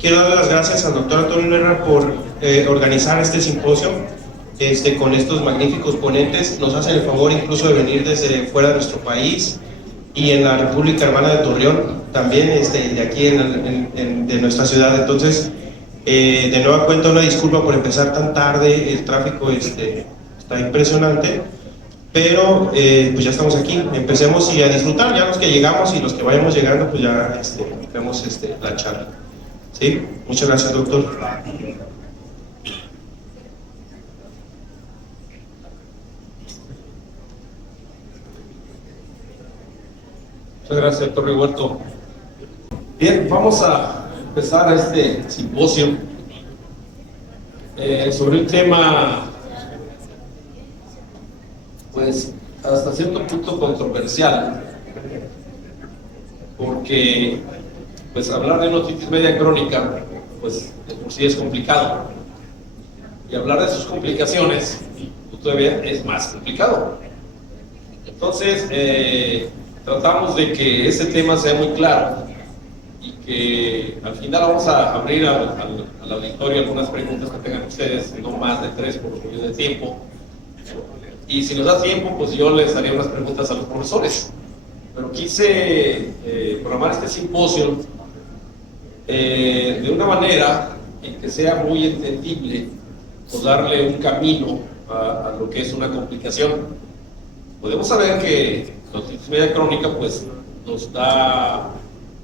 quiero dar las gracias al doctor Antonio Herrera por organizar este simposio con estos magníficos ponentes. Nos hacen el favor incluso de venir desde fuera de nuestro país y en la República Hermana de Torreón, también de aquí de nuestra ciudad. Entonces, de nueva cuenta, una disculpa por empezar tan tarde, el tráfico está impresionante, pero pues ya estamos aquí, empecemos y a disfrutar, ya los que llegamos y los que vayamos llegando, pues ya vemos la charla. ¿Sí? Muchas gracias, doctor. Muchas gracias, doctor Rigoberto. Bien, vamos a empezar este simposio sobre un tema, pues, hasta cierto punto controversial, porque, pues, hablar de una otitis media crónica, pues, de por sí es complicado, y hablar de sus complicaciones, pues, todavía es más complicado. Entonces, tratamos de que ese tema sea muy claro y que al final vamos a abrir al auditorio algunas preguntas que tengan ustedes, no más de 3 por el medio de tiempo. Y si nos da tiempo, pues yo les haría unas preguntas a los profesores. Pero quise programar este simposio de una manera en que sea muy entendible o darle un camino a lo que es una complicación. Podemos saber que la otitis media crónica pues, nos da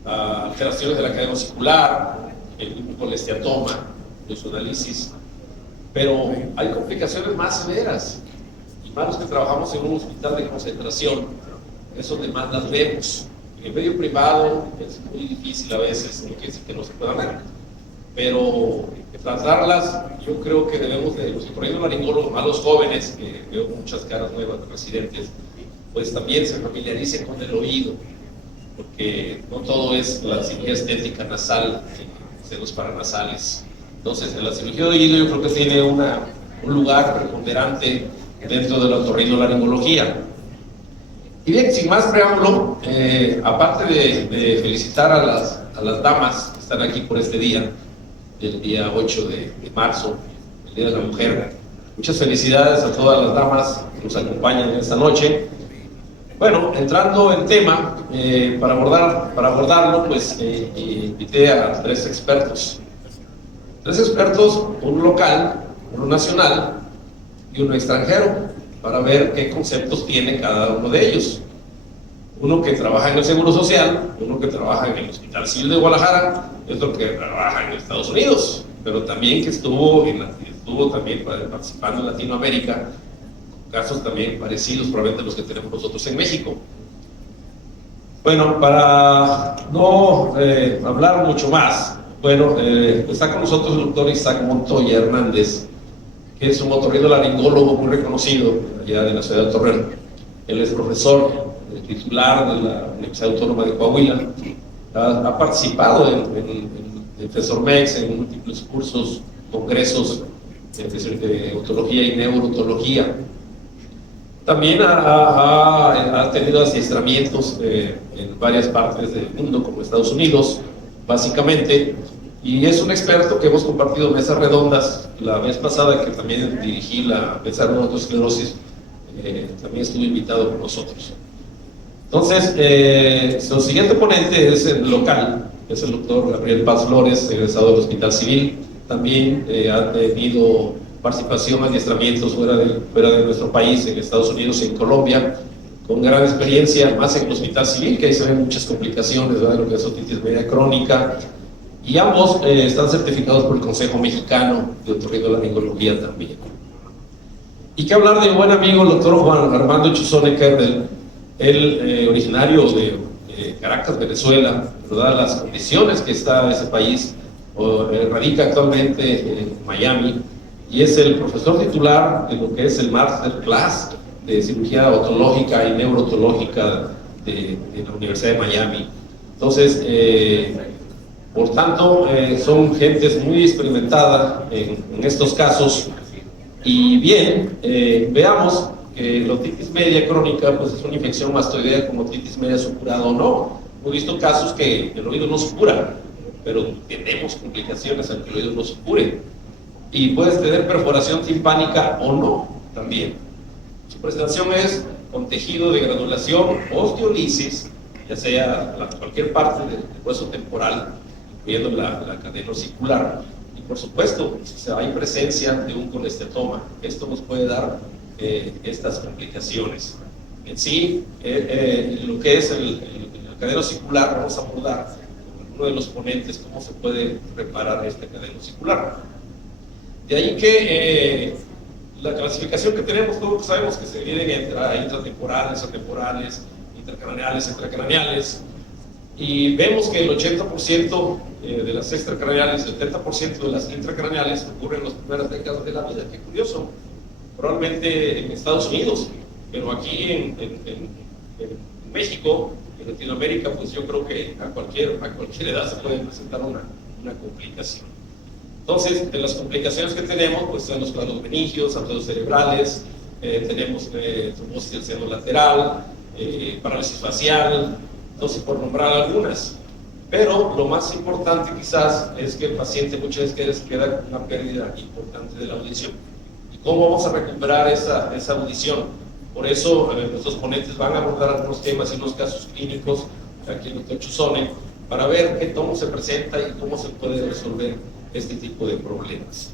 alteraciones de la cadena vesicular, el colesteatoma, los análisis, pero hay complicaciones más severas, y más los que trabajamos en un hospital de concentración, es donde más las vemos. En el medio privado es muy difícil a veces, no quiere decir que no se puedan ver, pero tratarlas, yo creo que debemos de, los laringólogos, a los jóvenes, que veo muchas caras nuevas de residentes, pues también se familiaricen con el oído, porque no todo es la cirugía estética nasal, senos paranasales. Entonces, en la cirugía de oído yo creo que tiene un lugar preponderante dentro de la otorrinolaringología. Y bien, sin más preámbulo, aparte de felicitar a las damas que están aquí por este día, el día 8 de marzo, el Día de la Mujer, muchas felicidades a todas las damas que nos acompañan esta noche. Bueno, entrando en tema, para abordarlo, pues invité a 3 expertos. 3 expertos, uno local, uno nacional y uno extranjero, para ver qué conceptos tiene cada uno de ellos. Uno que trabaja en el Seguro Social, uno que trabaja en el Hospital Civil de Guadalajara, y otro que trabaja en Estados Unidos, pero también que estuvo también participando en Latinoamérica, casos también parecidos probablemente a los que tenemos nosotros en México. Bueno, para no hablar mucho más, bueno, está con nosotros el doctor Isaac Montoya Hernández, que es un otorrinolaringólogo muy reconocido allá de la ciudad de Torreón. Él es profesor titular de la Universidad Autónoma de Coahuila, ha participado en FESORMEX, en múltiples cursos, congresos de otología y neurotología. También ha tenido adiestramientos en varias partes del mundo, como Estados Unidos, básicamente, y es un experto que hemos compartido mesas redondas. La vez pasada que también dirigí la mesa de neurosclerosis, también estuvo invitado por nosotros. Entonces, su siguiente ponente es el local, es el doctor Gabriel Paz Flores, egresado del Hospital Civil. También ha tenido participación, adiestramientos fuera de nuestro país, en Estados Unidos y en Colombia, con gran experiencia, más en el Hospital Civil, que ahí se ven muchas complicaciones, ¿verdad?, de lo que es otitis media crónica, y ambos están certificados por el Consejo Mexicano de Otorrinolaringología también. Y qué hablar de un buen amigo, el doctor Juan Armando Chuzone Kerdel, él originario de Caracas, Venezuela, ¿verdad?, las condiciones que está ese país, radica actualmente en Miami, y es el profesor titular de lo que es el Masterclass de cirugía otológica y neurotológica de la Universidad de Miami. Entonces, por tanto, son gentes muy experimentadas en estos casos. Y bien, veamos que la otitis media crónica pues es una infección mastoidea, como otitis media supurada o no. Hemos visto casos que el oído no supura, pero tenemos complicaciones aunque el oído no se cure. Y puedes tener perforación timpánica o no, también. Su presentación es con tejido de granulación, osteolisis, ya sea cualquier parte del hueso temporal, incluyendo la cadena osicular. Y por supuesto, si hay presencia de un colesteatoma, esto nos puede dar estas complicaciones. En sí, lo que es la cadena osicular, vamos a abordar con uno de los ponentes cómo se puede reparar esta cadena osicular. De ahí que la clasificación que tenemos, todos sabemos que se dividen entre intratemporales, atemporales, intercraneales, extracraneales, y vemos que el 80% de las extracraneales y el 70% de las intracraneales ocurren en las primeras décadas de la vida. Qué curioso, probablemente en Estados Unidos, pero aquí en México, en Latinoamérica, pues yo creo que a cualquier edad se puede presentar una complicación. Entonces, de las complicaciones que tenemos, pues son los cuadros meningios, ácidos cerebrales, tenemos trombosis del seno lateral, parálisis facial, entonces por nombrar algunas. Pero lo más importante quizás es que el paciente muchas veces queda con una pérdida importante de la audición. ¿Y cómo vamos a recuperar esa audición? Por eso nuestros ponentes van a abordar algunos temas y unos casos clínicos, aquí el doctor Chuzone, para ver cómo se presenta y cómo se puede resolver este tipo de problemas.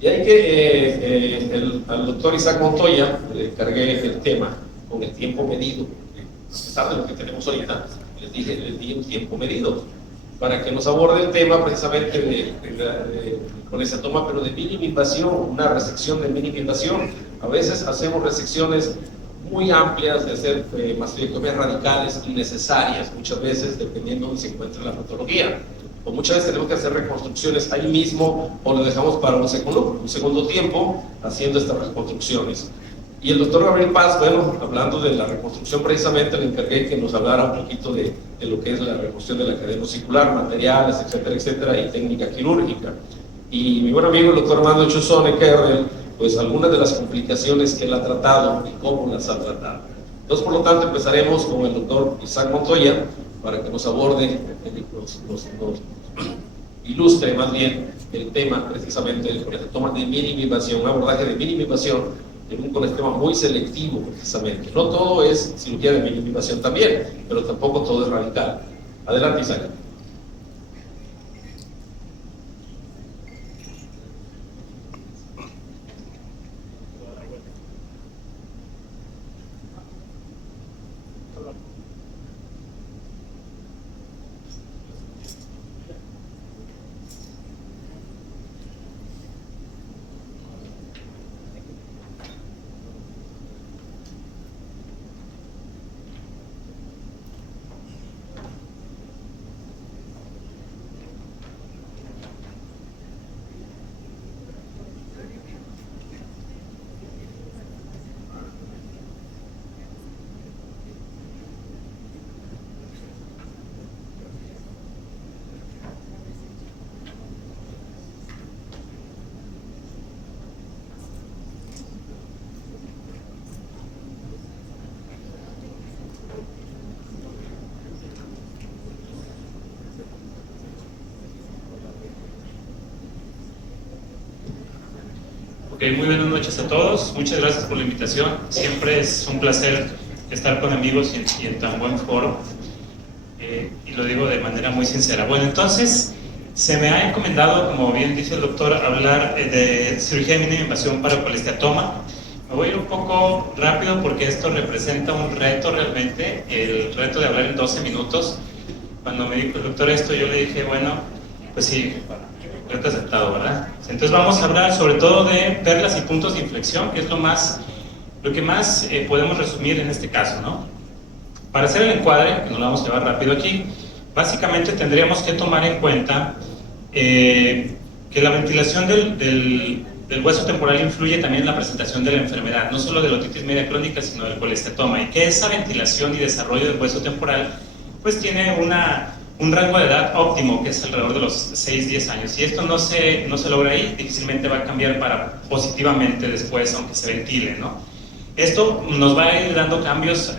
Y hay que al doctor Isaac Montoya le encargué el tema con el tiempo medido. A pesar de lo que tenemos ahorita, les di un tiempo medido para que nos aborde el tema precisamente con esa toma, pero de mínima invasión, una resección de mínima invasión. A veces hacemos resecciones muy amplias, de hacer mastectomías radicales innecesarias, muchas veces dependiendo de dónde se encuentre la patología. O muchas veces tenemos que hacer reconstrucciones ahí mismo o lo dejamos para un segundo tiempo haciendo estas reconstrucciones. Y el doctor Gabriel Paz, bueno, hablando de la reconstrucción precisamente, le encargué que nos hablara un poquito de lo que es la reconstrucción de la cadena osicular, materiales, etcétera, etcétera, y técnica quirúrgica. Y mi buen amigo el doctor Armando Chuzone Kerrel, pues algunas de las complicaciones que él ha tratado y cómo las ha tratado. Entonces, por lo tanto, empezaremos con el doctor Isaac Montoya para que nos aborde, nos ilustre más bien el tema precisamente del colectoma de mínima invasión, un abordaje de mínima invasión en un colestoma muy selectivo precisamente. No todo es cirugía de mínima invasión también, pero tampoco todo es radical. Adelante, Isaac. Ok, muy buenas noches a todos. Muchas gracias por la invitación. Siempre es un placer estar con amigos y en tan buen foro. Y lo digo de manera muy sincera. Bueno, entonces, se me ha encomendado, como bien dice el doctor, hablar de cirugía de mínima invasión para colesteatoma. Me voy a ir un poco rápido porque esto representa un reto realmente, el reto de hablar en 12 minutos. Cuando me dijo el doctor esto, yo le dije, bueno, pues sí, reto aceptado, ¿verdad? Entonces vamos a hablar sobre todo de perlas y puntos de inflexión, que es lo que más podemos resumir en este caso, ¿no? Para hacer el encuadre, que nos lo vamos a llevar rápido aquí, básicamente tendríamos que tomar en cuenta que la ventilación del hueso temporal influye también en la presentación de la enfermedad, no solo de la otitis media crónica, sino del colesteatoma, y que esa ventilación y desarrollo del hueso temporal pues tiene un rango de edad óptimo, que es alrededor de los 6-10 años. Si esto no se logra ahí, difícilmente va a cambiar positivamente después, aunque se ventile, ¿no? Esto nos va a ir dando cambios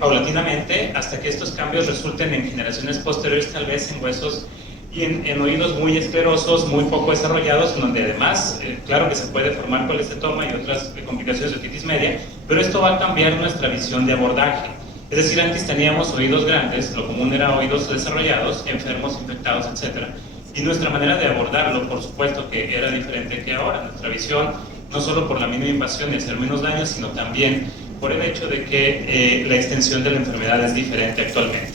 paulatinamente hasta que estos cambios resulten en generaciones posteriores, tal vez en huesos y en oídos muy esclerosos, muy poco desarrollados, en donde además, claro que se puede formar colecistoma y otras complicaciones de otitis media, pero esto va a cambiar nuestra visión de abordaje. Es decir, antes teníamos oídos grandes, lo común era oídos desarrollados, enfermos, infectados, etc. Y nuestra manera de abordarlo, por supuesto, que era diferente que ahora. Nuestra visión, no solo por la mínima invasión y hacer menos daño, sino también por el hecho de que la extensión de la enfermedad es diferente actualmente.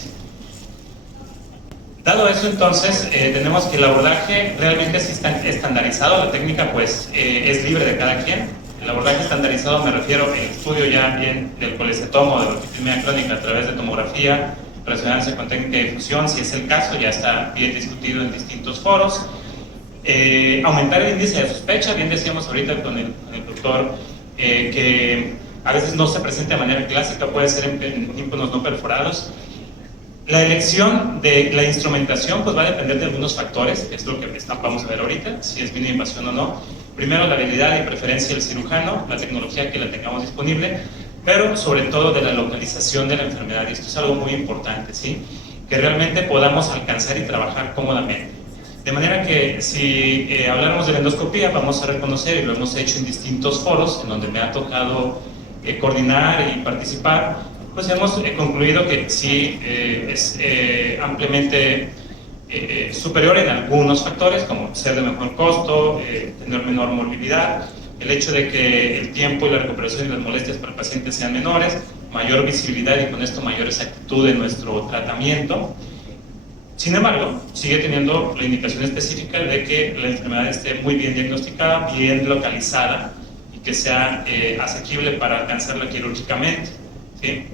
Dado eso, entonces, tenemos que el abordaje realmente sí está estandarizado. La técnica, pues, es libre de cada quien. El abordaje estandarizado me refiero al estudio ya bien del colecistoma o de la otitis media crónica a través de tomografía, resonancia con técnica de difusión, si es el caso, ya está bien discutido en distintos foros. Aumentar el índice de sospecha, bien decíamos ahorita con el doctor, que a veces no se presenta de manera clásica, puede ser en tímpanos no perforados. La elección de la instrumentación pues va a depender de algunos factores, que es lo que vamos a ver ahorita, si es mínima invasión o no. Primero, la habilidad y preferencia del cirujano, la tecnología que la tengamos disponible, pero sobre todo de la localización de la enfermedad, y esto es algo muy importante, ¿sí? Que realmente podamos alcanzar y trabajar cómodamente. De manera que si habláramos de la endoscopía, vamos a reconocer, y lo hemos hecho en distintos foros, en donde me ha tocado coordinar y participar, pues hemos concluido que sí es ampliamente superior en algunos factores, como ser de mejor costo, tener menor morbilidad, el hecho de que el tiempo y la recuperación y las molestias para el paciente sean menores, mayor visibilidad y con esto mayor exactitud en nuestro tratamiento. Sin embargo, sigue teniendo la indicación específica de que la enfermedad esté muy bien diagnosticada, bien localizada y que sea asequible para alcanzarla quirúrgicamente, ¿sí?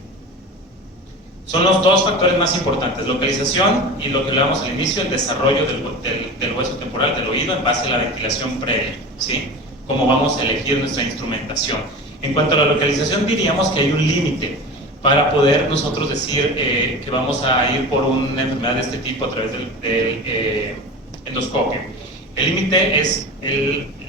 Son los dos factores más importantes, localización y lo que hablábamos al inicio, el desarrollo del hueso temporal del oído en base a la ventilación previa, ¿sí? Cómo vamos a elegir nuestra instrumentación. En cuanto a la localización, diríamos que hay un límite para poder nosotros decir que vamos a ir por una enfermedad de este tipo a través del endoscopio. El límite es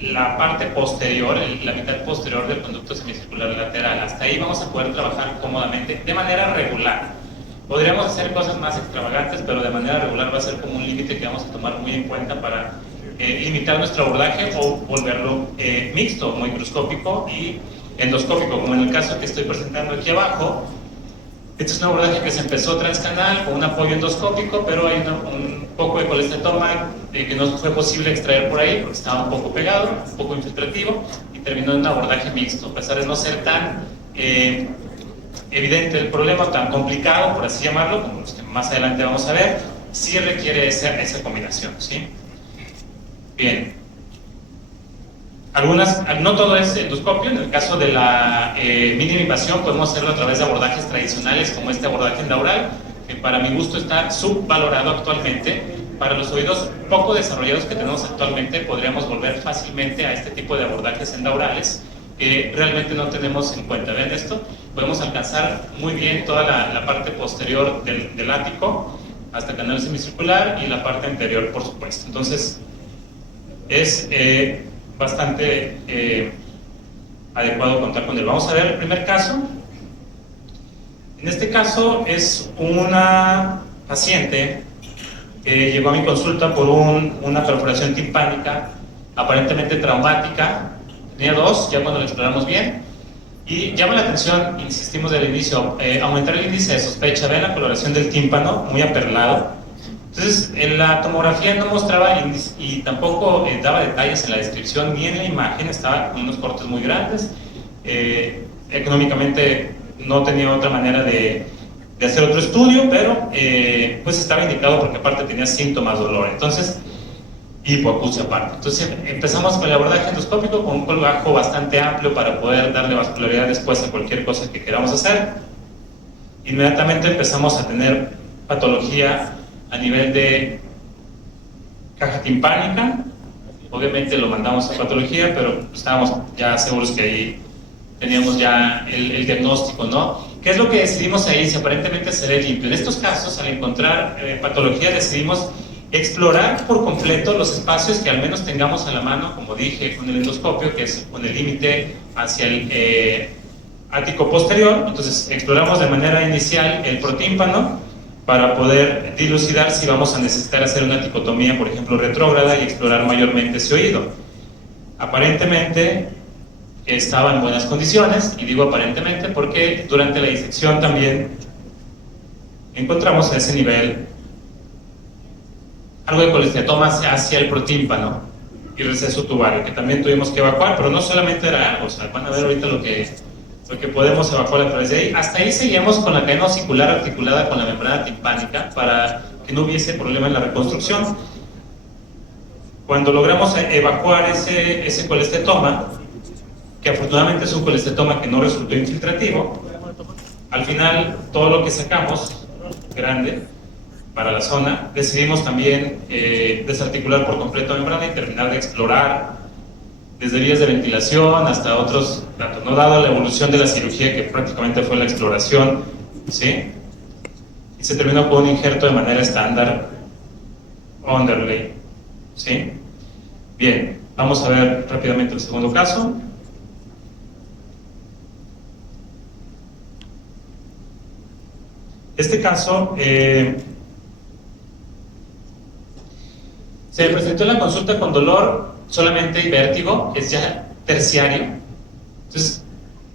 la parte posterior, la mitad posterior del conducto semicircular lateral. Hasta ahí vamos a poder trabajar cómodamente de manera regular. Podríamos hacer cosas más extravagantes, pero de manera regular va a ser como un límite que vamos a tomar muy en cuenta para limitar nuestro abordaje o volverlo mixto, microscópico y endoscópico, como en el caso que estoy presentando aquí abajo. Este es un abordaje que se empezó transcanal con un apoyo endoscópico, pero hay un poco de colecistoma que no fue posible extraer por ahí porque estaba un poco pegado, un poco infiltrativo, y terminó en un abordaje mixto. A pesar de no ser tan evidente el problema, tan complicado, por así llamarlo, como los que más adelante vamos a ver, sí requiere esa combinación, ¿sí? Bien. No todo es endoscopio. En el caso de la mínima invasión podemos hacerlo a través de abordajes tradicionales como este abordaje endaural, que para mi gusto está subvalorado actualmente. Para los oídos poco desarrollados que tenemos actualmente podríamos volver fácilmente a este tipo de abordajes endaurales que realmente no tenemos en cuenta. ¿Ven esto? Podemos alcanzar muy bien toda la parte posterior del ático hasta el canal semicircular y la parte anterior, por supuesto. Entonces es bastante adecuado contar con él. Vamos a ver el primer caso. En este caso es una paciente que llegó a mi consulta por una perforación timpánica aparentemente traumática. Tenía dos, ya cuando lo exploramos bien, y llama la atención, insistimos desde el inicio, aumentar el índice de sospecha. Vean la coloración del tímpano, muy aperlado. Entonces, en la tomografía no mostraba y tampoco daba detalles en la descripción ni en la imagen, estaba con unos cortes muy grandes. Económicamente no tenía otra manera de hacer otro estudio, pero pues estaba indicado porque aparte tenía síntomas de dolor, entonces, y hipoacusia aparte. Entonces empezamos con el abordaje endoscópico con un colgajo bastante amplio para poder darle vascularidad después a cualquier cosa que queramos hacer. Inmediatamente empezamos a tener patología a nivel de caja timpánica. Obviamente lo mandamos a patología, pero estábamos ya seguros que ahí teníamos ya el diagnóstico, ¿no? ¿Qué es lo que decidimos ahí? Si aparentemente se ve limpio. En estos casos, al encontrar patología, decidimos explorar por completo los espacios que al menos tengamos a la mano, como dije, con el endoscopio, que es con el límite hacia el ático posterior. Entonces exploramos de manera inicial el protímpano, para poder dilucidar si vamos a necesitar hacer una ticotomía, por ejemplo, retrógrada y explorar mayormente ese oído. Aparentemente estaba en buenas condiciones, y digo aparentemente porque durante la disección también encontramos a ese nivel algo de colesterol hacia el protímpano y receso tubario, que también tuvimos que evacuar, pero no solamente era algo, o sea, van a ver ahorita lo que podemos evacuar a través de ahí. Hasta ahí seguíamos con la cadena osicular articulada con la membrana timpánica para que no hubiese problema en la reconstrucción. Cuando logramos evacuar ese colestetoma, que afortunadamente es un colestetoma que no resultó infiltrativo, al final todo lo que sacamos, grande, para la zona, decidimos también desarticular por completo la membrana y terminar de explorar desde vías de ventilación hasta otros datos, ¿no? Dado la evolución de la cirugía, que prácticamente fue la exploración, ¿sí? Y se terminó con un injerto de manera estándar, underlay, ¿sí? Bien, vamos a ver rápidamente el segundo caso. Este caso se presentó en la consulta con dolor solamente y vértigo, es ya terciario. Entonces,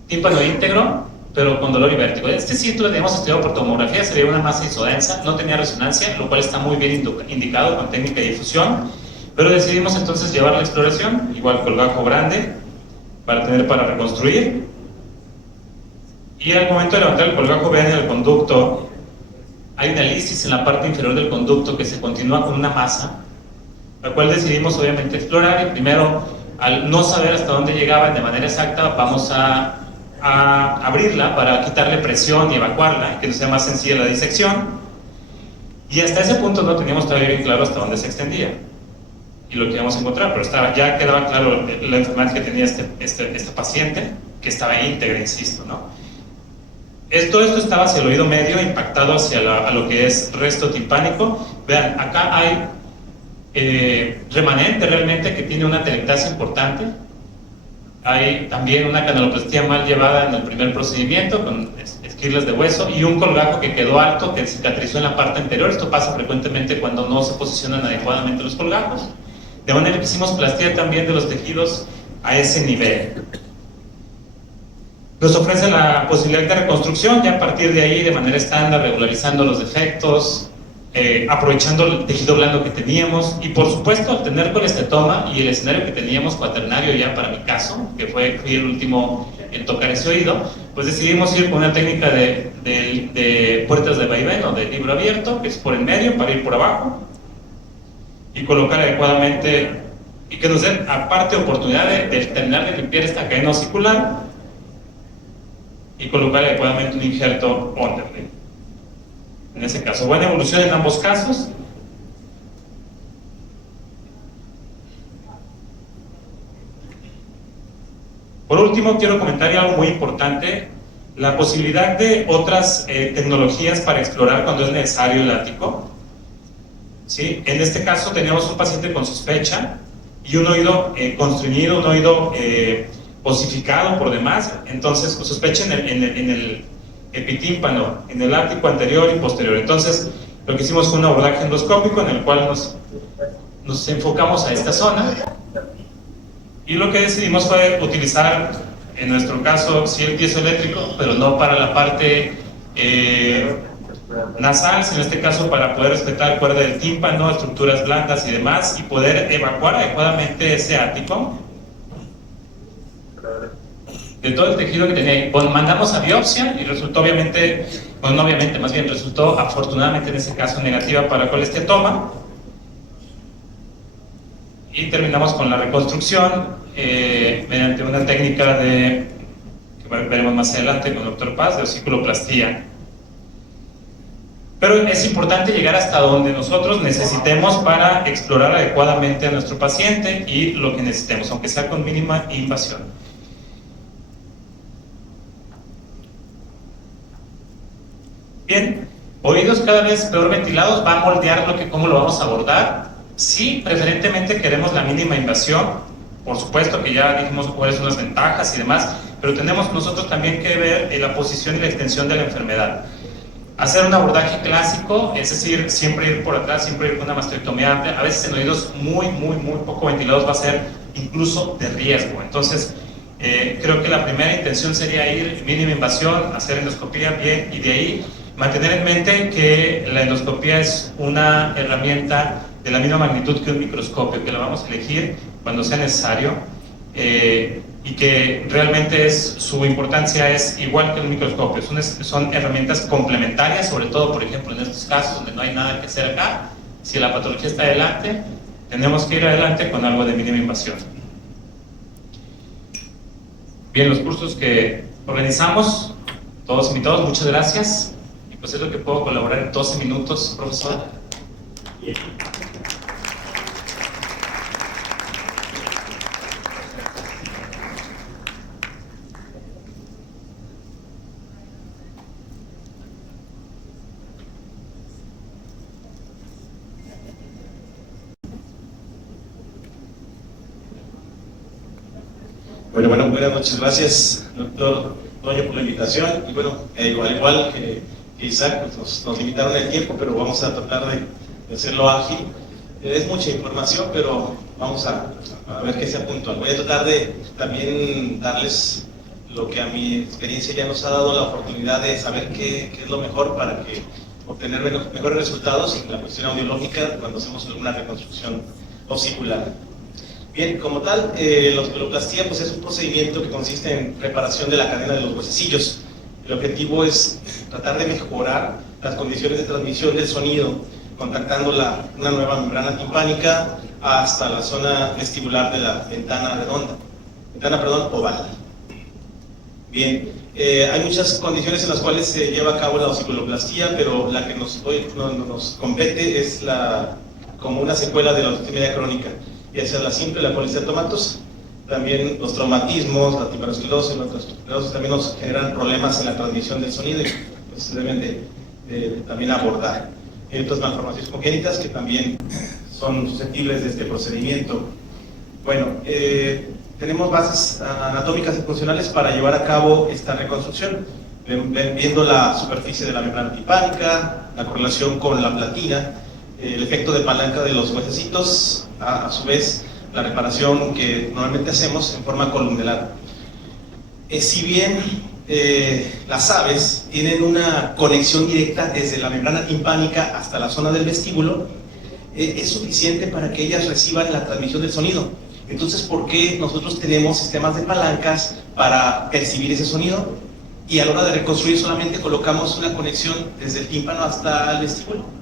tímpano íntegro, pero con dolor y vértigo. Este sí lo teníamos estudiado por tomografía, se veía una masa isodensa, no tenía resonancia, lo cual está muy bien indicado con técnica de difusión, pero decidimos entonces llevar la exploración, igual colgajo grande, para reconstruir. Y al momento de levantar el colgajo, vean en el conducto, hay una lisis en la parte inferior del conducto que se continúa con una masa, la cual decidimos obviamente explorar, y primero, al no saber hasta dónde llegaba de manera exacta, vamos a abrirla para quitarle presión y evacuarla, que no sea más sencilla la disección, y hasta ese punto no teníamos todavía bien claro hasta dónde se extendía y lo que íbamos a encontrar, pero ya quedaba claro la enfermedad que tenía esta paciente, que estaba íntegra, insisto, ¿no? Todo esto estaba hacia el oído medio, impactado a lo que es resto timpánico. Vean, acá hay remanente realmente que tiene una telectasia importante. Hay también una canaloplastía mal llevada en el primer procedimiento con esquirlas de hueso y un colgajo que quedó alto, que cicatrizó en la parte anterior. Esto pasa frecuentemente cuando no se posicionan adecuadamente los colgajos, de manera que hicimos plastía también de los tejidos a ese nivel. Nos ofrece la posibilidad de reconstrucción ya a partir de ahí de manera estándar, regularizando los defectos, aprovechando el tejido blando que teníamos, y por supuesto al tener colestetoma y el escenario que teníamos cuaternario ya para mi caso, que fui el último en tocar ese oído, pues decidimos ir con una técnica de puertas de vaivén o de libro abierto, que es por en medio para ir por abajo y colocar adecuadamente, y que nos den aparte oportunidad de terminar de limpiar esta cadena osicular y colocar adecuadamente un injerto underlay. En ese caso, buena evolución en ambos casos. Por último, quiero comentar algo muy importante: la posibilidad de otras tecnologías para explorar cuando es necesario el ático. ¿Sí? En este caso teníamos un paciente con sospecha y un oído constreñido, un oído osificado por demás, entonces sospecha en el epitímpano, en el ático anterior y posterior. Entonces lo que hicimos fue un abordaje endoscópico en el cual nos enfocamos a esta zona, y lo que decidimos fue utilizar, en nuestro caso, sí el piezoeléctrico, pero no para la parte nasal, sino en este caso para poder respetar cuerda del tímpano, estructuras blandas y demás, y poder evacuar adecuadamente ese ático de todo el tejido que tenía ahí. Bueno, mandamos a biopsia y resultó obviamente, bueno, no obviamente, más bien resultó afortunadamente en ese caso negativa para colestetoma, y terminamos con la reconstrucción mediante una técnica que veremos más adelante con el Dr. Paz, de osiculoplastía. Pero es importante llegar hasta donde nosotros necesitemos para explorar adecuadamente a nuestro paciente y lo que necesitemos, aunque sea con mínima invasión. Bien, oídos cada vez peor ventilados, va a moldear cómo lo vamos a abordar. Sí, preferentemente queremos la mínima invasión, por supuesto que ya dijimos cuáles son las ventajas y demás, pero tenemos nosotros también que ver la posición y la extensión de la enfermedad. Hacer un abordaje clásico, es decir, siempre ir por atrás, siempre ir con una mastectomía amplia, a veces en oídos muy poco ventilados va a ser incluso de riesgo. Entonces, creo que la primera intención sería ir mínima invasión, hacer endoscopía bien, y de ahí mantener en mente que la endoscopía es una herramienta de la misma magnitud que un microscopio, que la vamos a elegir cuando sea necesario, y que realmente su importancia es igual que un microscopio. Son herramientas complementarias, sobre todo, por ejemplo, en estos casos donde no hay nada que hacer acá. Si la patología está adelante, tenemos que ir adelante con algo de mínima invasión. Bien, los cursos que organizamos, todos invitados, muchas gracias. Y pues es lo que puedo colaborar en 12 minutos, profesor. Bien. Bueno, buenas noches. Gracias, doctor Toño, por la invitación. Y bueno, al igual que Isaac, pues nos limitaron el tiempo, pero vamos a tratar de hacerlo ágil. Es mucha información, pero vamos a ver qué sea puntual. Voy a tratar de también darles lo que a mi experiencia ya nos ha dado la oportunidad de saber qué es lo mejor para que obtener mejores resultados en la cuestión audiológica cuando hacemos alguna reconstrucción osicular. Bien, como tal, la osiculoplastía pues, es un procedimiento que consiste en reparación de la cadena de los huesecillos. El objetivo es tratar de mejorar las condiciones de transmisión del sonido, contactando una nueva membrana timpánica hasta la zona vestibular de la ventana oval. Bien, hay muchas condiciones en las cuales se lleva a cabo la osiculoplastía, pero la que nos compete es como una secuela de la osteotomía crónica, ya sea la simple, la policetomatosa. También los traumatismos, la timpanosclerosis, la osteosclerosis también nos generan problemas en la transmisión del sonido y pues, se deben de también abordar. Hay otras malformaciones congénitas que también son susceptibles de este procedimiento. Bueno, tenemos bases anatómicas y funcionales para llevar a cabo esta reconstrucción, viendo la superficie de la membrana timpánica, la correlación con la platina, el efecto de palanca de los huesecitos, a su vez la reparación que normalmente hacemos en forma columnar. Si bien las aves tienen una conexión directa desde la membrana timpánica hasta la zona del vestíbulo, es suficiente para que ellas reciban la transmisión del sonido. Entonces, ¿por qué nosotros tenemos sistemas de palancas para percibir ese sonido? Y a la hora de reconstruir solamente colocamos una conexión desde el tímpano hasta el vestíbulo.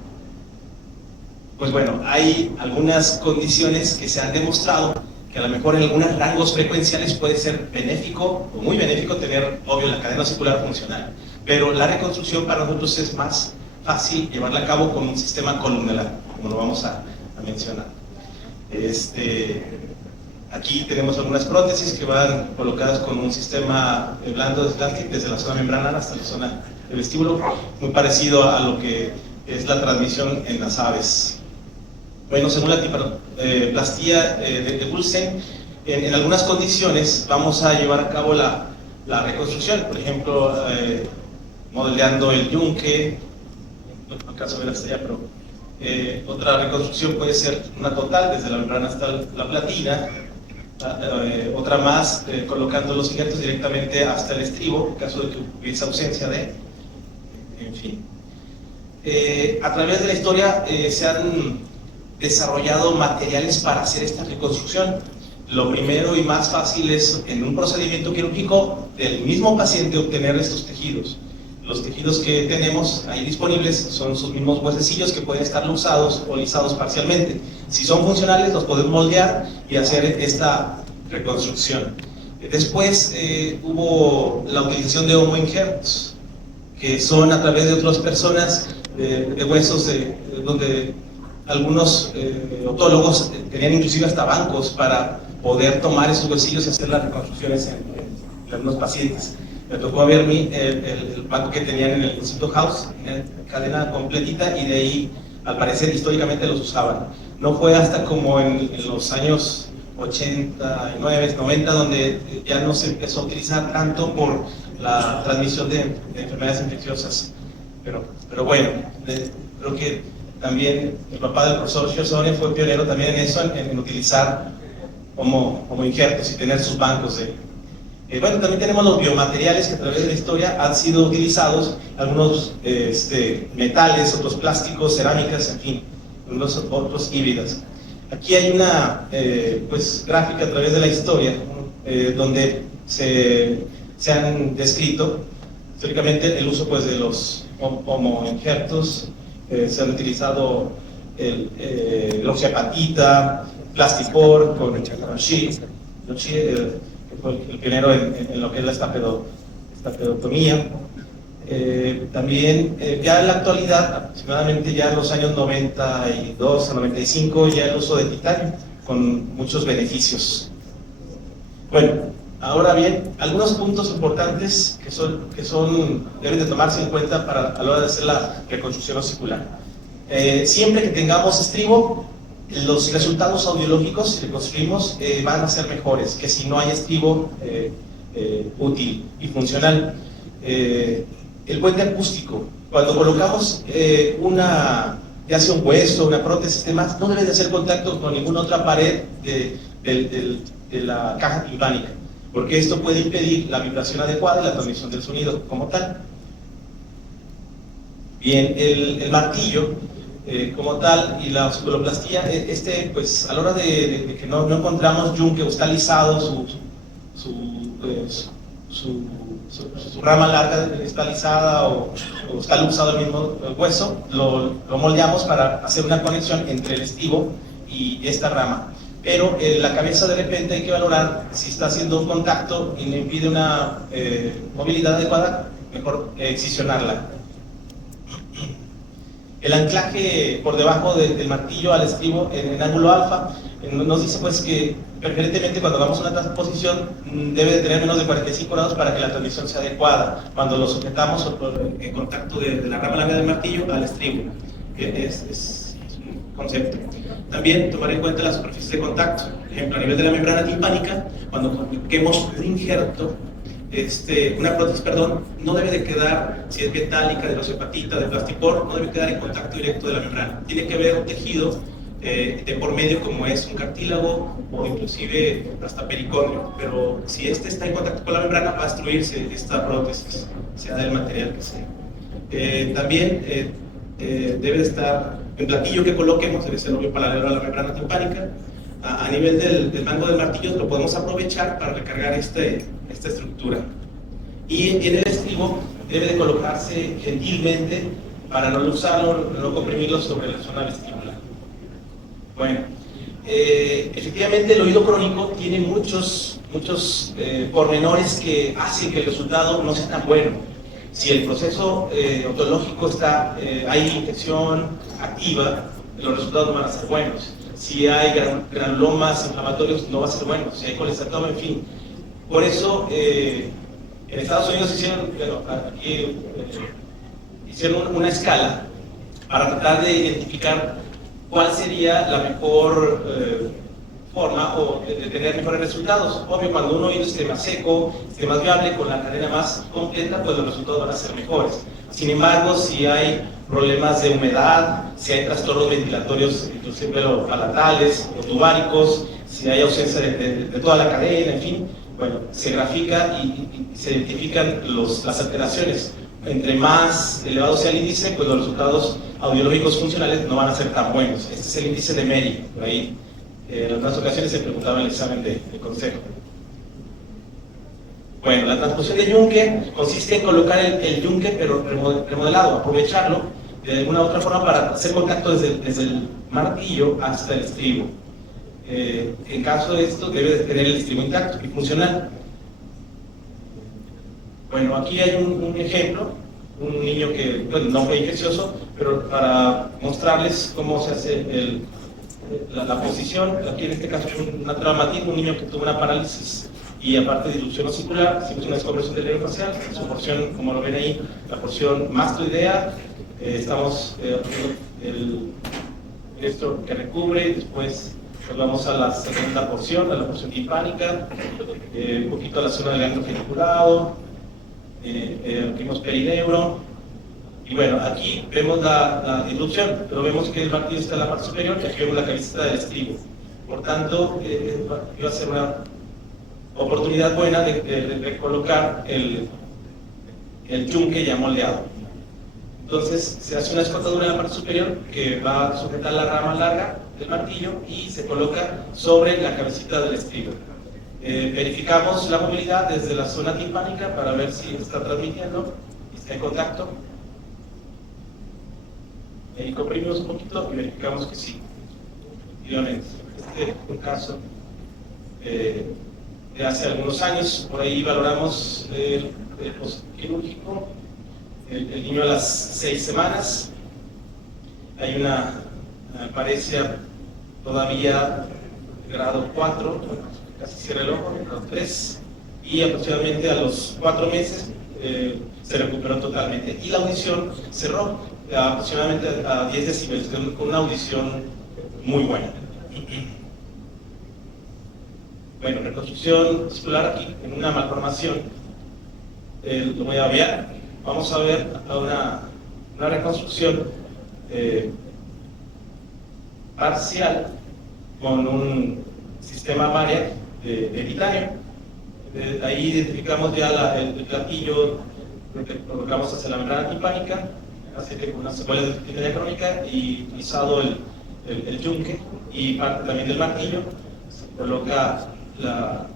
Pues bueno, hay algunas condiciones que se han demostrado que a lo mejor en algunos rangos frecuenciales puede ser benéfico o muy benéfico tener, obvio, la cadena osicular funcional. Pero la reconstrucción para nosotros es más fácil llevarla a cabo con un sistema columnar, como lo vamos a mencionar. Aquí tenemos algunas prótesis que van colocadas con un sistema blando de plástico desde la zona membranal hasta la zona del vestíbulo, muy parecido a lo que es la transmisión en las aves. Bueno, según la timpanoplastía de Bulsen, en algunas condiciones vamos a llevar a cabo la reconstrucción, por ejemplo, modelando el yunque, no alcanzo a ver hasta allá, pero otra reconstrucción puede ser una total, desde la membrana hasta la platina, otra más colocando los injertos directamente hasta el estribo, en caso de que hubiese ausencia de, en fin. A través de la historia se han desarrollado materiales para hacer esta reconstrucción. Lo primero y más fácil es en un procedimiento quirúrgico del mismo paciente obtener estos tejidos. Los tejidos que tenemos ahí disponibles son sus mismos huesecillos que pueden estar luxados o lisados parcialmente. Si son funcionales los podemos moldear y hacer esta reconstrucción. Después hubo la utilización de homoinjertos, que son a través de otras personas de huesos donde algunos otólogos tenían inclusive hasta bancos para poder tomar esos huesillos y hacer las reconstrucciones en algunos pacientes. Me tocó ver el banco que tenían en el Instituto House, en cadena completita, y de ahí, al parecer, históricamente los usaban. No fue hasta como en los años 89, 90, donde ya no se empezó a utilizar tanto por la transmisión de enfermedades infecciosas pero bueno, creo que también el papá del profesor Schiassone fue pionero también en eso, en utilizar como injertos y tener sus bancos de... bueno, también tenemos los biomateriales que a través de la historia han sido utilizados, algunos metales, otros plásticos, cerámicas, en fin, algunos otros híbridos. Aquí hay una pues, gráfica a través de la historia, donde se han descrito históricamente el uso pues, de los homoinjertos. Se han utilizado el oxeapatita, plastipor con Xi, que fue el pionero en lo que es la estapedotomía. También ya en la actualidad, aproximadamente ya en los años 92 a 95, ya el uso de titanio con muchos beneficios. Bueno, ahora bien, algunos puntos importantes que deben de tomarse en cuenta a la hora de hacer la reconstrucción osicular. Siempre que tengamos estribo, los resultados audiológicos, si reconstruimos, van a ser mejores que si no hay estribo útil y funcional. El puente acústico, cuando colocamos ya sea un hueso, una prótesis, demás, no debe de hacer contacto con ninguna otra pared de la caja timpánica, porque esto puede impedir la vibración adecuada y la transmisión del sonido como tal. Bien, el martillo como tal y la osculoplastía, pues a la hora de que no encontramos yunque o está lisado su rama larga está lisada o está luxado el mismo hueso, lo moldeamos para hacer una conexión entre el estivo y esta rama. Pero la cabeza de repente hay que valorar si está haciendo un contacto y le impide una movilidad adecuada, mejor excisionarla. El anclaje por debajo del martillo al estribo en ángulo alfa nos dice pues que preferentemente cuando hagamos una transposición debe de tener menos de 45 grados para que la transmisión sea adecuada cuando lo sujetamos en contacto de la rama larga del martillo al estribo, que es un concepto. También tomar en cuenta la superficie de contacto, por ejemplo a nivel de la membrana timpánica, cuando coloquemos un injerto, una prótesis, no debe de quedar, si es metálica, de oxeapatita, de plastipor, no debe quedar en contacto directo de la membrana. Tiene que haber un tejido de por medio como es un cartílago o inclusive hasta pericondrio, pero si está en contacto con la membrana va a destruirse esta prótesis, sea del material que sea. También debe de estar, el platillo que coloquemos debe ser obvio paralelo a la membrana timpánica. A nivel del mango del martillo lo podemos aprovechar para recargar esta estructura. Y en el estribo debe de colocarse gentilmente para no luxarlo, no comprimirlo sobre la zona vestibular. Bueno, efectivamente el oído crónico tiene muchos pormenores que hacen que el resultado no sea tan bueno. Si el proceso otológico hay infección activa, los resultados no van a ser buenos. Si hay granulomas inflamatorios, no va a ser bueno. Si hay colesterol, en fin. Por eso, en Estados Unidos hicieron una escala para tratar de identificar cuál sería la mejor forma de tener mejores resultados. Obvio, cuando un oído esté más seco, esté más viable, con la cadena más completa, pues los resultados van a ser mejores. Sin embargo, si hay problemas de humedad, si hay trastornos ventilatorios, inclusive palatales o tubáricos, si hay ausencia de toda la cadena, en fin, bueno, se grafica y se identifican las alteraciones. Entre más elevado sea el índice, pues los resultados audiológicos funcionales no van a ser tan buenos. Este es el índice de Meri, por ahí. En otras ocasiones se preguntaba en el examen de consejo. Bueno, la transposición de yunque consiste en colocar el yunque, pero remodelado, aprovecharlo de alguna otra forma para hacer contacto desde el martillo hasta el estribo. En caso de esto, debe de tener el estribo intacto y funcional. Bueno, aquí hay un ejemplo, un niño que no fue infeccioso, pero para mostrarles cómo se hace la posición. Aquí en este caso es una traumatismo, un niño que tuvo una parálisis y aparte de dilución osicular, hicimos una descompresión del nervio facial, su porción, como lo ven ahí, la porción mastoidea, estamos haciendo esto que recubre, después nos vamos a la segunda porción, a la porción timpánica, un poquito a la zona del ganglio geniculado, vimos perineuro, Y bueno, aquí vemos la dilución, pero vemos que el martillo está en la parte superior y aquí vemos la cabecita del estribo. Por tanto, iba a ser una oportunidad buena de colocar el yunque ya moldeado. Entonces se hace una escotadura en la parte superior que va a sujetar la rama larga del martillo y se coloca sobre la cabecita del estribo. Verificamos la movilidad desde la zona timpánica para ver si está transmitiendo, está en contacto. Y comprimimos un poquito y verificamos que sí. Efectivamente, este es un caso de hace algunos años. Por ahí valoramos el post-quirúrgico, el niño a las 6 semanas. Hay una parecia todavía grado 4, casi cierra el ojo, grado 3, y aproximadamente a los 4 meses se recuperó totalmente. Y la audición cerró aproximadamente a 10 decibeles, con una audición muy buena. Bueno, reconstrucción muscular aquí en una malformación, lo voy a obviar. Vamos a ver una reconstrucción parcial con un sistema Variac de titanio. Ahí identificamos ya el platillo, lo que colocamos hacia la membrana timpánica, con una secuela de titanía crónica y utilizado el yunque y parte también del martillo. Se coloca la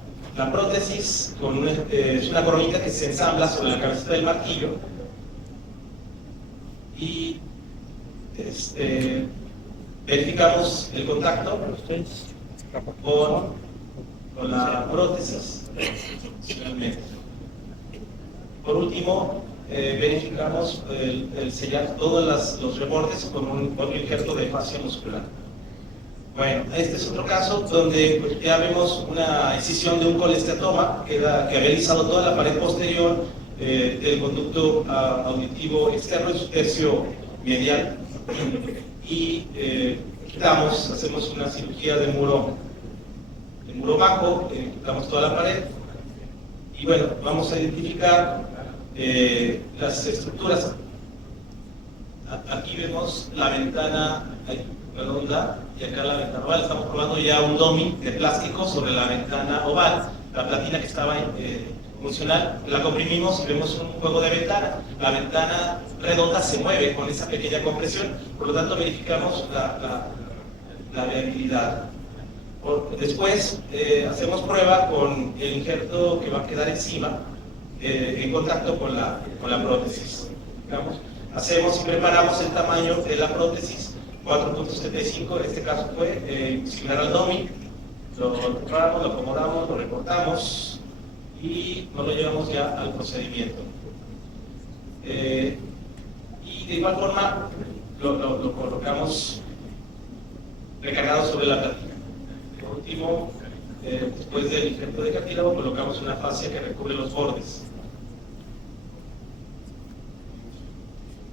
prótesis con es una coronita que se ensambla sobre la cabecita del martillo y verificamos el contacto con la prótesis. Por último, verificamos el sellar todos los rebordes con un injerto de fascia muscular. Bueno, este es otro caso donde pues, ya vemos una excisión de un colesteatoma que había alisado toda la pared posterior del conducto auditivo externo en su tercio medial y hacemos una cirugía de muro bajo, quitamos toda la pared y bueno, vamos a identificar las estructuras. Aquí vemos la ventana redonda y acá la ventana oval. Estamos probando ya un dummy de plástico sobre la ventana oval. La platina que estaba funcional, la comprimimos y vemos un juego de ventana. La ventana redonda se mueve con esa pequeña compresión, por lo tanto verificamos la viabilidad. Después hacemos prueba con el injerto que va a quedar encima en contacto con la prótesis. Digamos, hacemos y preparamos el tamaño de la prótesis 4.75, en este caso fue similar al dummy. Lo preparamos, lo acomodamos, lo recortamos y nos lo llevamos ya al procedimiento. Y de igual forma lo colocamos recargado sobre la platina. Por último, después del injerto de cartílago, colocamos una fascia que recubre los bordes.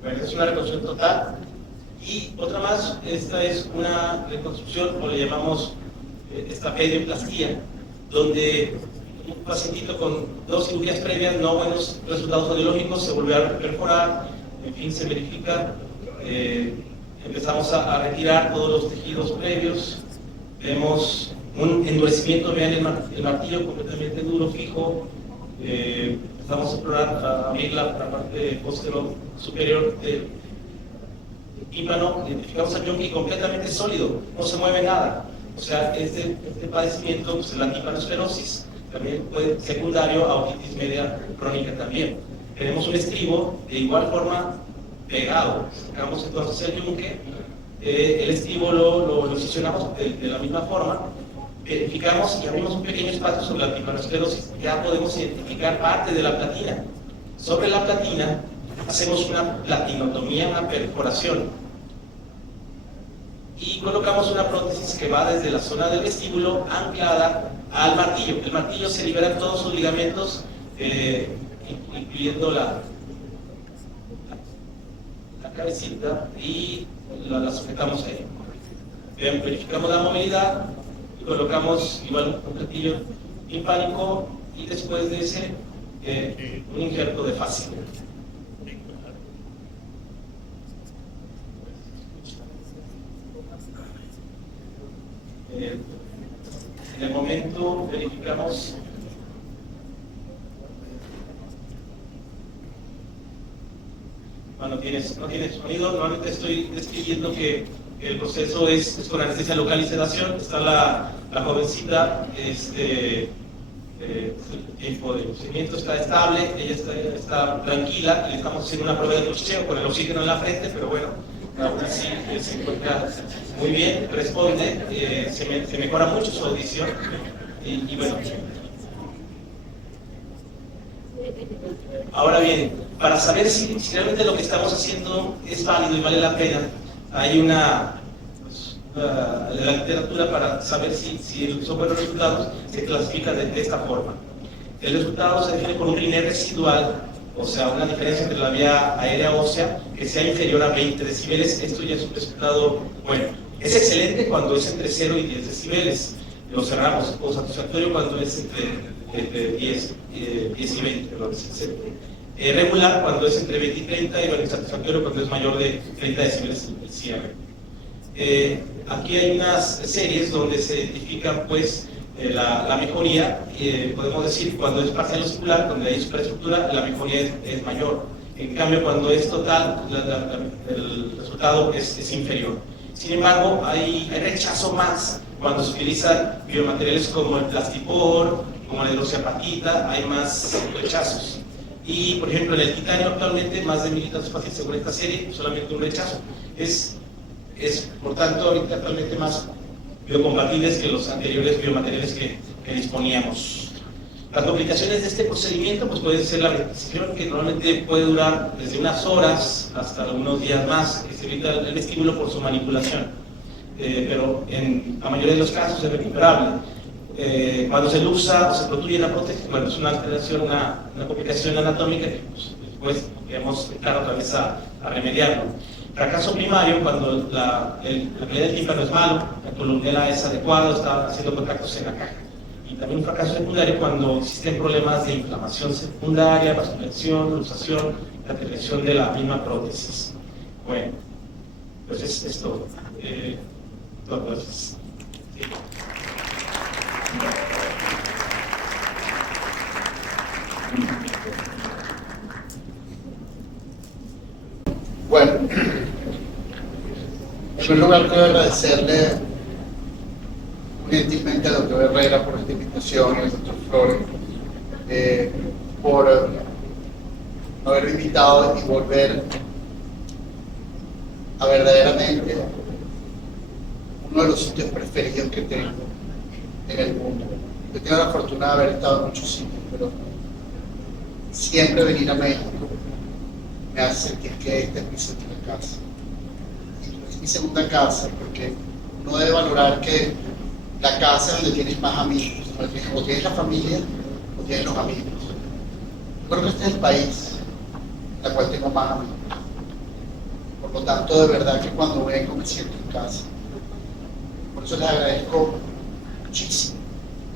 Bueno, es una reconstrucción total. Y otra más, esta es una reconstrucción, o le llamamos estapedioplastía, donde un pacientito con 2 cirugías previas, no buenos resultados audiológicos, se volvió a perforar, en fin, se verifica, empezamos a retirar todos los tejidos previos, vemos un endurecimiento, vean el martillo completamente duro, fijo, empezamos a explorar, a abrir la parte posterior superior del tímpano, identificamos al yunque completamente sólido, no se mueve nada. O sea, este padecimiento, pues, la timpanosclerosis, también puede secundario a otitis media crónica también. Tenemos un estribo de igual forma pegado. Sacamos entonces el yunque, el estribo lo sesionamos de la misma forma, verificamos y abrimos un pequeño espacio sobre la timpanosclerosis. Ya podemos identificar parte de la platina. Sobre la platina hacemos una platinotomía, una perforación. Y colocamos una prótesis que va desde la zona del vestíbulo anclada al martillo. El martillo se libera todos sus ligamentos, incluyendo la cabecita, y la sujetamos ahí. Verificamos la movilidad y colocamos igual un platillo timpánico y después de ese un injerto de fascia. En el momento verificamos. No tienes sonido. Normalmente estoy describiendo que el proceso es con anestesia local y sedación. Está la jovencita, el tiempo de lucimiento está estable, ella está tranquila, y le estamos haciendo una prueba de cocheo con el oxígeno en la frente, pero bueno, aún así se encuentra muy bien, responde, se mejora mucho su audición, y bueno. Ahora bien, para saber si realmente lo que estamos haciendo es válido y vale la pena, hay la literatura para saber si son buenos resultados, se clasifica de esta forma. El resultado se define por un RINE residual, o sea, una diferencia entre la vía aérea ósea que sea inferior a 20 decibeles. Esto ya es un resultado bueno. Es excelente cuando es entre 0 y 10 decibeles. Lo cerramos, o satisfactorio cuando es entre 10 y 20. Regular cuando es entre 20 y 30, y bueno, satisfactorio cuando es mayor de 30 decibeles el cierre. Aquí hay unas series donde se identifica pues la mejoría, podemos decir cuando es parcial o circular, donde hay superestructura, la mejoría es mayor. En cambio, cuando es total, el resultado es inferior. Sin embargo, hay rechazo más cuando se utilizan biomateriales como el plastipor, como la hidroxiapatita, hay más rechazos. Y, por ejemplo, en el titanio actualmente, más de 1.000 pacientes según esta serie, solamente un rechazo. Es por tanto, ahorita actualmente más biocompatibles que los anteriores biomateriales que disponíamos. Las complicaciones de este procedimiento pues pueden ser la rectificación, que normalmente puede durar desde unas horas hasta algunos días más, que se evita el vestíbulo por su manipulación, pero en la mayoría de los casos es recuperable. Cuando se luxa o se protruye la prótesis, bueno, es una alteración, una complicación anatómica que pues, después queremos entrar otra vez a remediarlo. Fracaso primario, cuando la calidad del tímpano es malo, la columela es adecuada, está haciendo contactos en la caja. Y también un fracaso secundario cuando existen problemas de inflamación secundaria, vascularización, luxación, la detección de la misma prótesis. Bueno, pues es todo. Gracias. Sí. Bueno, en primer lugar quiero agradecerle muy gentilmente al doctor Herrera por esta invitación y al doctor Flores por haberme invitado y volver a verdaderamente uno de los sitios preferidos que tengo en el mundo. Yo tengo la fortuna de haber estado en muchos sitios, pero siempre venir a México me hace sentir que esta es mi segunda casa. Y es mi segunda casa porque uno debe valorar que la casa es donde tienes más amigos, o tienes la familia o tienes los amigos. Yo creo que este es el país en el cual tengo más amigos. Por lo tanto, de verdad que cuando vengo me siento en casa. Por eso les agradezco muchísimo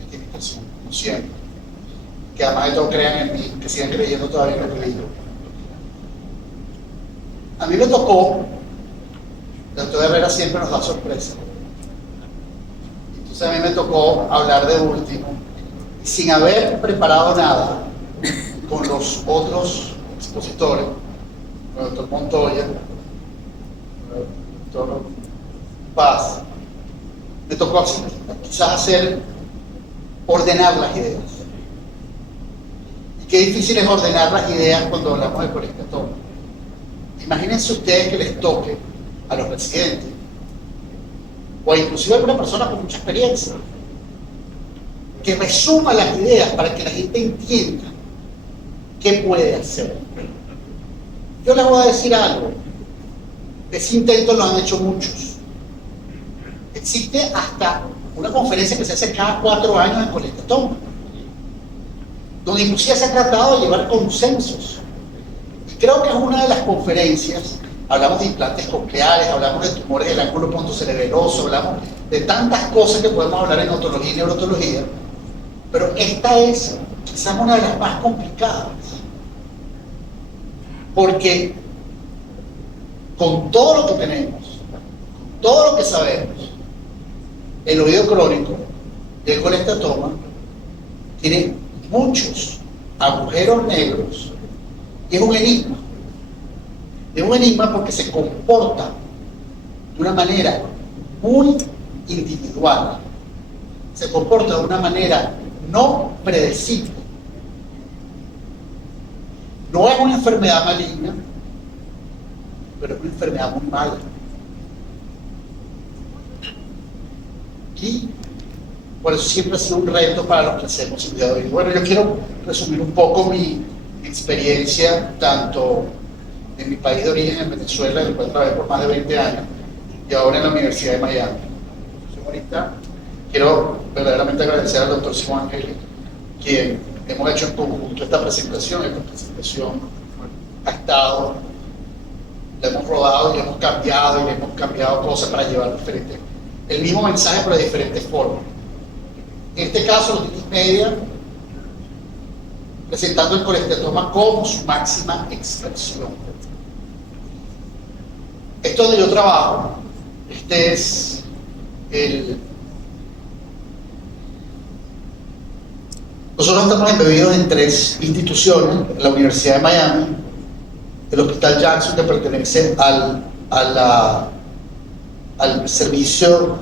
esta invitación, como siempre. Que además de todo crean en mí, que sigan creyendo todavía en lo que digo. A mí me tocó, el doctor Herrera siempre nos da sorpresa. Entonces a mí me tocó hablar de último, y sin haber preparado nada con los otros expositores, con el doctor Montoya, con el doctor Paz, me tocó quizás ordenar las ideas. Y qué difícil es ordenar las ideas cuando hablamos de colectatoma. Imagínense ustedes que les toque a los residentes, o inclusive a alguna persona con mucha experiencia, que resuma las ideas para que la gente entienda qué puede hacer. Yo les voy a decir algo, ese intento lo han hecho muchos. Existe hasta una conferencia que se hace cada 4 años en colectatoma, donde inclusive se ha tratado de llevar consensos. Creo que es una de las conferencias, hablamos de implantes cocleares, hablamos de tumores del ángulo pontocerebeloso, hablamos de tantas cosas que podemos hablar en otología y neurotología, pero esta es quizás una de las más complicadas, porque con todo lo que tenemos, con todo lo que sabemos, El oído crónico, el colectatoma, tiene muchos agujeros negros y es un enigma. Es un enigma porque se comporta de una manera muy individual, se comporta de una manera no predecible. No es una enfermedad maligna, pero es una enfermedad muy mala. Y por eso siempre ha sido un reto para los que hacemos el día de hoy. Bueno, yo quiero resumir un poco mi experiencia, tanto en mi país de origen, en Venezuela, en el cual trabajé por más de 20 años, y ahora en la Universidad de Miami. Ahorita quiero verdaderamente agradecer al doctor Simón Angeli, quien hemos hecho en conjunto esta presentación. Esta presentación ha estado, la hemos rodado y la hemos cambiado y le hemos cambiado cosas para llevar diferentes, el mismo mensaje pero de diferentes formas. En este caso, los Titis Media, presentando el colectatoma como su máxima expresión. Esto donde yo trabajo, este es nosotros estamos embebidos en 3 instituciones: la Universidad de Miami, el Hospital Jackson, que pertenece al Servicio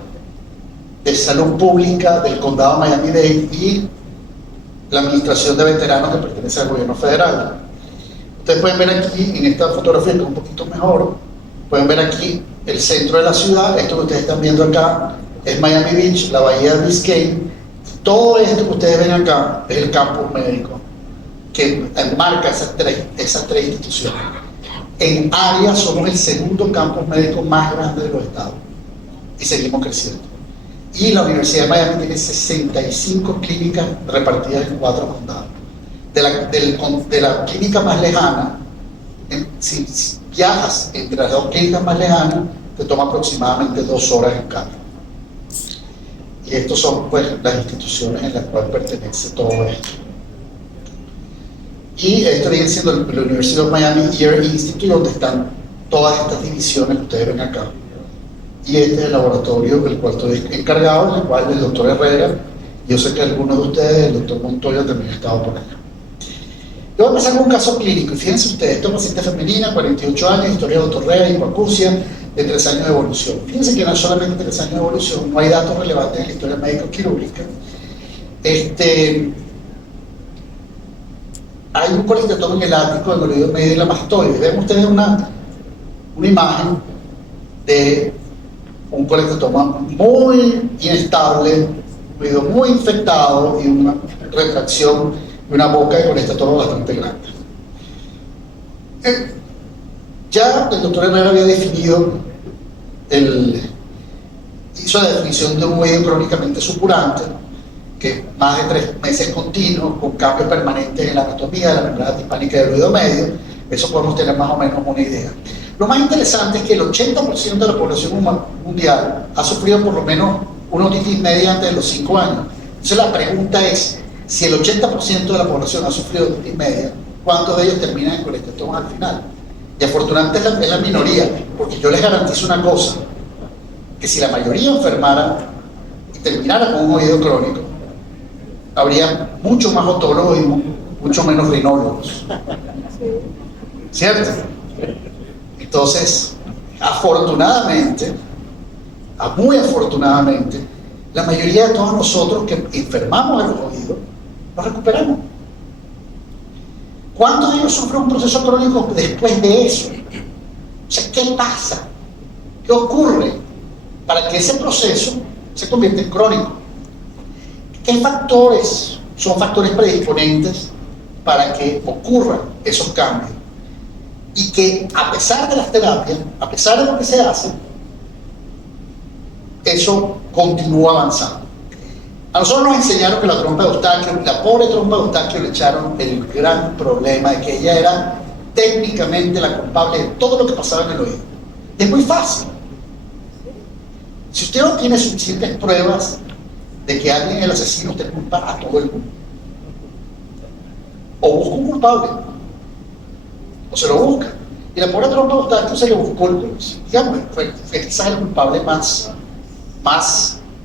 de Salud Pública del Condado Miami-Dade, y la Administración de Veteranos, que pertenece al Gobierno Federal. Ustedes pueden ver aquí, en esta fotografía que es un poquito mejor, pueden ver aquí el centro de la ciudad. Esto que ustedes están viendo acá es Miami Beach, la bahía de Biscayne. Todo esto que ustedes ven acá es el campus médico que enmarca esas tres instituciones. En área somos el segundo campus médico más grande de los estados y seguimos creciendo. Y la Universidad de Miami tiene 65 clínicas repartidas en 4 condados. De la clínica más lejana, si viajas entre las 2 clínicas más lejanas, te toma aproximadamente 2 horas en carro. Y estas son pues las instituciones en las cuales pertenece todo esto. Y esto viene siendo la University of Miami Ear Institute, donde están todas estas divisiones que ustedes ven acá. Y este es el laboratorio del cual estoy encargado, en el cual el doctor Herrera, yo sé que algunos de ustedes, el doctor Montoya, también ha estado por allá. Yo voy a empezar con un caso clínico, y fíjense ustedes, esta paciente femenina, 48 años, historia de otorrea, hipoacusia, de 3 años de evolución. Fíjense que no solamente 3 años de evolución, no hay datos relevantes en la historia médico-quirúrgica. Hay un colectatoma en el ático del oído medio y la mastoide. Ven ustedes una imagen de un colectatoma muy inestable, un oído muy infectado y una retracción y una boca de colectatoma bastante grande. Ya el doctor Herrera había definido, hizo la definición de un oído crónicamente supurante, que más de 3 meses continuos, con cambios permanentes en la anatomía de la membrana timpánica del oído medio. Eso podemos tener más o menos una idea. Lo más interesante es que el 80% de la población mundial ha sufrido por lo menos una otitis media antes de los 5 años. Entonces la pregunta es, si el 80% de la población ha sufrido otitis media, ¿cuántos de ellos terminan en colectatomas al final? Y afortunadamente es la minoría, porque yo les garantizo una cosa, que si la mayoría enfermara y terminara con un oído crónico, habría mucho más otólogos y mucho menos rinólogos. ¿Cierto? Entonces, afortunadamente, muy afortunadamente, la mayoría de todos nosotros que enfermamos de los oídos, nos recuperamos. ¿Cuántos de ellos sufren un proceso crónico después de eso? O sea, ¿qué pasa? ¿Qué ocurre para que ese proceso se convierta en crónico? ¿Qué factores son factores predisponentes para que ocurran esos cambios? Y que a pesar de las terapias, a pesar de lo que se hace, eso continúa avanzando. A nosotros nos enseñaron que la trompa de Eustaquio, la pobre trompa de Eustaquio, le echaron el gran problema de que ella era técnicamente la culpable de todo lo que pasaba en el oído. Y es muy fácil. Si usted no tiene suficientes pruebas de que alguien es el asesino, usted culpa a todo el mundo. O busca un culpable, o se lo busca. Y la pobre trompa de Eustaquio se le buscó, digamos, fue quizás el culpable más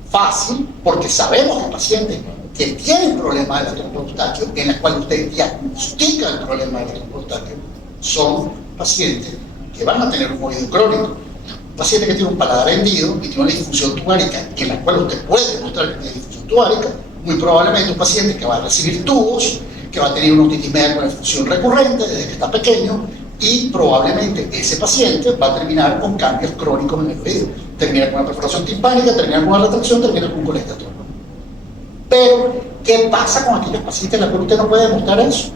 fácil, porque sabemos que pacientes que tienen problemas de la trompa de Eustaquio, en la cual usted diagnostica el problema de la trompa de Eustaquio, son pacientes que van a tener un oído crónico. Un paciente que tiene un paladar hendido y tiene una disfunción tubárica, en la cual usted puede demostrar que tiene disfunción tubárica, muy probablemente un paciente que va a recibir tubos, que va a tener una otitis media con disfunción recurrente desde que está pequeño, y probablemente ese paciente va a terminar con cambios crónicos en el oído. Termina con una perforación timpánica, termina con una retracción, termina con un colesterol. Pero, ¿qué pasa con aquellos pacientes en los que usted no puede demostrar eso?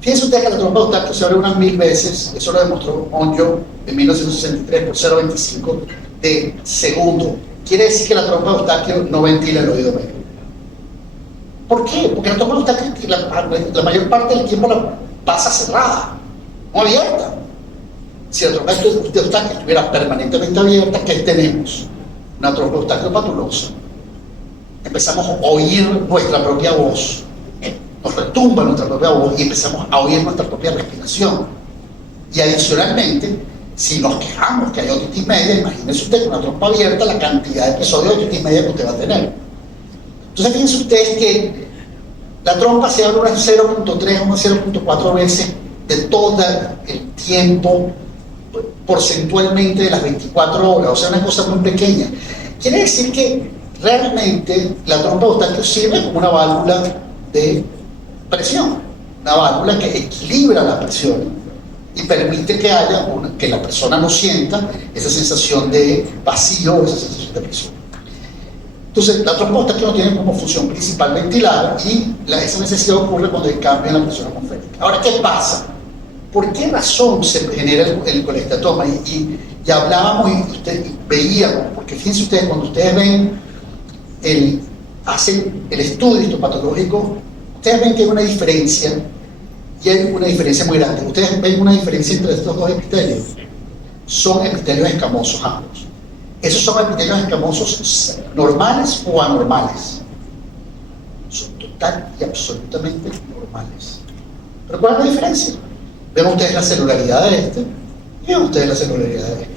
Fíjense usted que la trompa de Eustaquio se abre unas 1000 veces, eso lo demostró Onjo en 1963 por 0,25 de segundo. Quiere decir que la trompa de Eustaquio no ventila el oído medio. ¿Por qué? Porque la trompa de Eustaquio la mayor parte del tiempo la pasa cerrada, no abierta. Si la trompa de Eustaquio estuviera permanentemente abierta, ¿qué tenemos? Una trompa de Eustaquio patulosa. Empezamos a oír nuestra propia voz, nos retumba nuestra propia voz y empezamos a oír nuestra propia respiración. Y adicionalmente, si nos quejamos que hay otitis media, imagínense usted con una trompa abierta la cantidad de episodios de otitis media que usted va a tener. Entonces fíjense ustedes que la trompa se abre unas 0,3 o unas 0,4 veces de todo el tiempo, porcentualmente de las 24 horas, o sea, una cosa muy pequeña. Quiere decir que realmente la trompa de Eustaquio sirve como una válvula de presión, una válvula que equilibra la presión y permite que haya que la persona no sienta esa sensación de vacío o esa sensación de presión. Entonces, la trompa de Eustaquio no tiene como función principal ventilar y esa necesidad ocurre cuando hay cambio en la presión atmosférica. Ahora, ¿qué pasa? ¿Por qué razón se genera el colestatoma? Y hablábamos y veíamos, porque fíjense ustedes, cuando ustedes ven hacen el estudio histopatológico, ustedes ven que hay una diferencia, y hay una diferencia muy grande. Ustedes ven una diferencia entre estos dos epitelios. Son epitelios escamosos ambos. ¿Esos son epitelios escamosos normales o anormales? Son total y absolutamente normales. ¿Pero cuál es la diferencia? Ven ustedes la celularidad de este y ven ustedes la celularidad de este.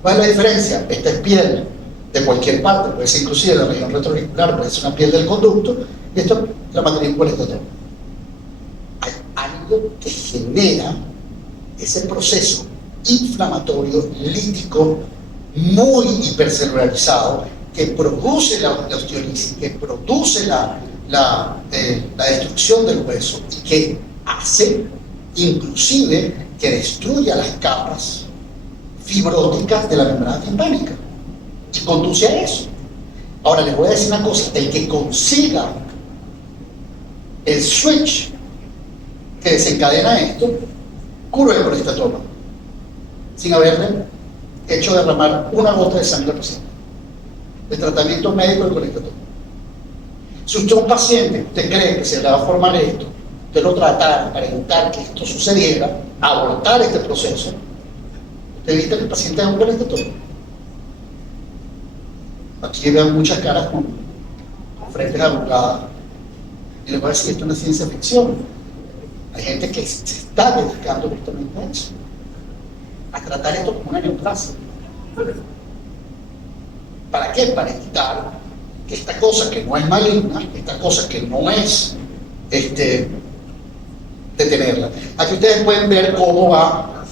¿Cuál es la diferencia? Esta es piel de cualquier parte, puede ser inclusive de la región retroauricular, puede ser una piel del conducto, y esto es la materia colestatoma. Hay algo que genera ese proceso inflamatorio, lítico, muy hipercelularizado, que produce la osteolisis, que produce la destrucción del hueso y que hace inclusive que destruya las capas fibróticas de la membrana timpánica y conduce a eso. Ahora les voy a decir una cosa: el que consiga el switch que desencadena esto, cura el colestatoma sin haberle hecho derramar una gota de sangre al paciente. El tratamiento médico del colestatoma. Si usted es un paciente, usted cree que se le va a formar esto, usted lo tratara para evitar que esto sucediera, abortar este proceso, usted evita que el paciente haga un colestatoma. Aquí vean muchas caras con frentes arrugadas, y les voy a decir, esto es una ciencia ficción. Hay gente que se está dedicando justamente a eso, a tratar esto como una neoplasia. ¿Para qué? Para evitar que esta cosa que no es maligna, esta cosa que no es detenerla. Aquí ustedes pueden ver cómo va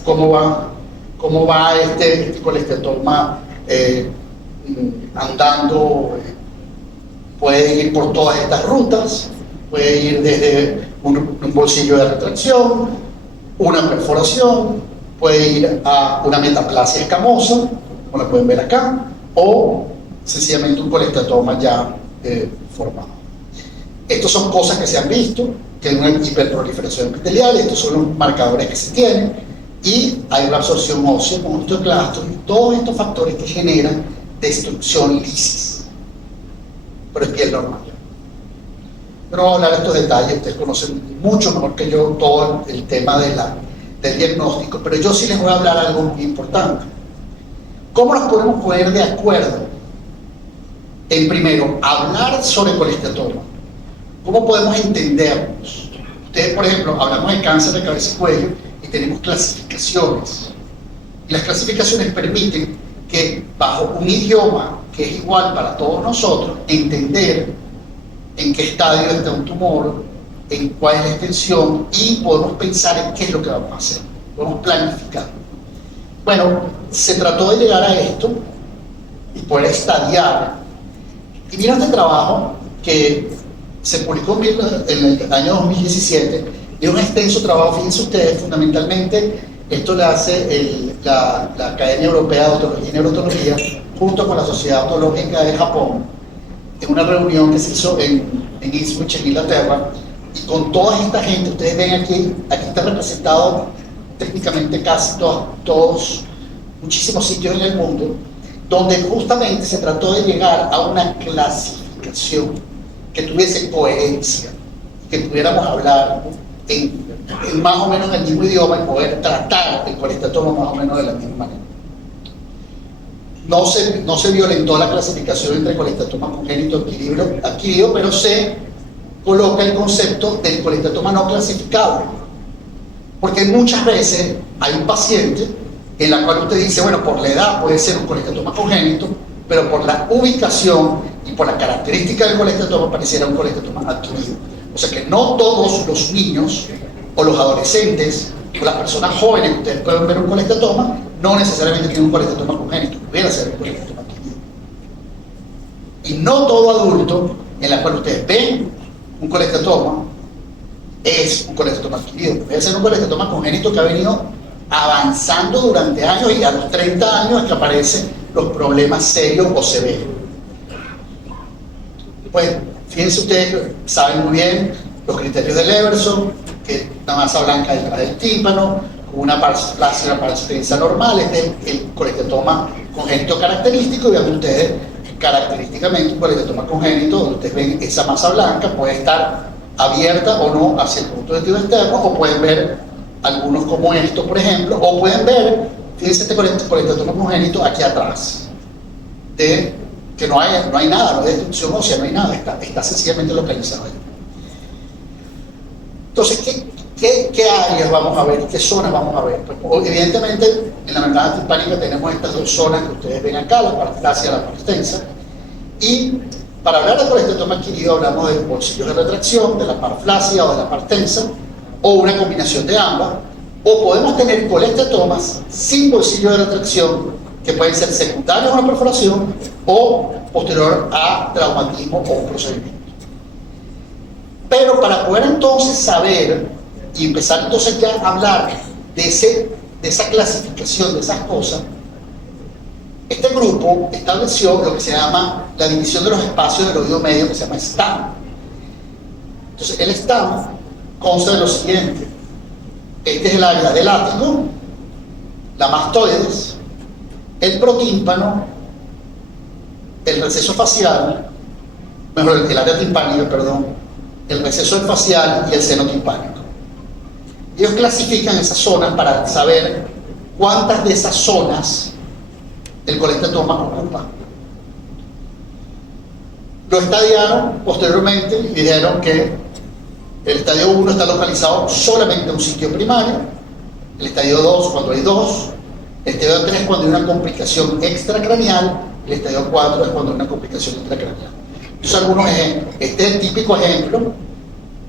este colestatoma andando. Puede ir por todas estas rutas, puede ir desde un bolsillo de retracción, una perforación, puede ir a una metaplasia escamosa, como la pueden ver acá, o sencillamente un colestatoma ya formado. Estos son cosas que se han visto, que hay una hiperproliferación epitelial, estos son los marcadores que se tienen, y hay una absorción ósea con osteoclastos y todos estos factores que generan destrucción lisis. Pero es piel normal. Yo no voy a hablar de estos detalles, ustedes conocen mucho mejor que yo todo el tema del diagnóstico, pero yo sí les voy a hablar algo muy importante. ¿Cómo nos podemos poner de acuerdo en, primero, hablar sobre colestatoma? ¿Cómo podemos entendernos? Ustedes, por ejemplo, hablamos de cáncer de cabeza y cuello y tenemos clasificaciones. Y las clasificaciones permiten que bajo un idioma que es igual para todos nosotros, entender en qué estadio está un tumor, en cuál es la extensión, y podemos pensar en qué es lo que vamos a hacer, podemos planificar. Bueno, se trató de llegar a esto y poder estadiar. Y mira este trabajo que se publicó en el año 2017, es un extenso trabajo, fíjense ustedes, fundamentalmente esto lo hace la Academia Europea de Otología y Neurotología junto con la Sociedad Otológica de Japón, en una reunión que se hizo en Ipswich, en Inglaterra, y con toda esta gente, ustedes ven aquí está representado técnicamente casi todos, muchísimos sitios en el mundo, donde justamente se trató de llegar a una clasificación que tuviese coherencia, que pudiéramos hablar en más o menos el mismo idioma y poder tratar el colestatoma más o menos de la misma manera. No se violentó la clasificación entre colestatoma congénito adquirido, pero se coloca el concepto del colestatoma no clasificado, porque muchas veces hay un paciente en la cual usted dice, bueno, por la edad puede ser un colestatoma congénito, pero por la ubicación y por la característica del colestatoma pareciera un colestatoma adquirido. O sea que no todos los niños o los adolescentes o las personas jóvenes que ustedes pueden ver un colestatoma no necesariamente tienen un colestatoma congénito, pudiera ser un colestatoma adquirido. Y no todo adulto en la cual ustedes ven un colestatoma es un colestatoma adquirido, puede ser un colestatoma congénito que ha venido avanzando durante años y a los 30 años es que aparecen los problemas serios o severos. Pues fíjense ustedes que saben muy bien los criterios del Everson, que una masa blanca detrás del tímpano, con una paraflasia, una paraflasia normal, es el colestatoma congénito característico, y vean ustedes característicamente un colestatoma congénito, donde ustedes ven esa masa blanca, puede estar abierta o no hacia el punto de vista externo, o pueden ver algunos como esto, por ejemplo, o pueden ver, fíjense este colestatoma congénito aquí atrás, que no hay nada, no hay destrucción ósea, no hay nada, está sencillamente localizado ahí. Entonces, ¿qué áreas vamos a ver? ¿Qué zonas vamos a ver? Pues, evidentemente, en la membrana timpánica tenemos estas dos zonas que ustedes ven acá, la parte flácida y la parte extensa, y para hablar de colestatoma adquirido hablamos de bolsillos de retracción, de la parte flácida o de la parte tensa, o una combinación de ambas, o podemos tener colestatomas sin bolsillo de retracción, que pueden ser secundarios a una perforación o posterior a traumatismo o un procedimiento. Pero para poder entonces saber y empezar entonces ya a hablar de esa clasificación de esas cosas, este grupo estableció lo que se llama la división de los espacios del oído medio, que se llama STAM. Entonces el STAM consta de lo siguiente: este es el área del látigo, la mastoides, el protímpano, el receso facial, mejor el área timpánica, perdón, el receso facial y el seno timpánico. Ellos clasifican esas zonas para saber cuántas de esas zonas el colestatoma ocupa. Lo estadiaron posteriormente y dijeron que el estadio 1 está localizado solamente en un sitio primario, el estadio 2 cuando hay dos, el estadio 3 cuando hay una complicación extracraneal, el estadio 4 es cuando hay una complicación intracraneal. Entonces, algunos ejemplos. Este es el típico ejemplo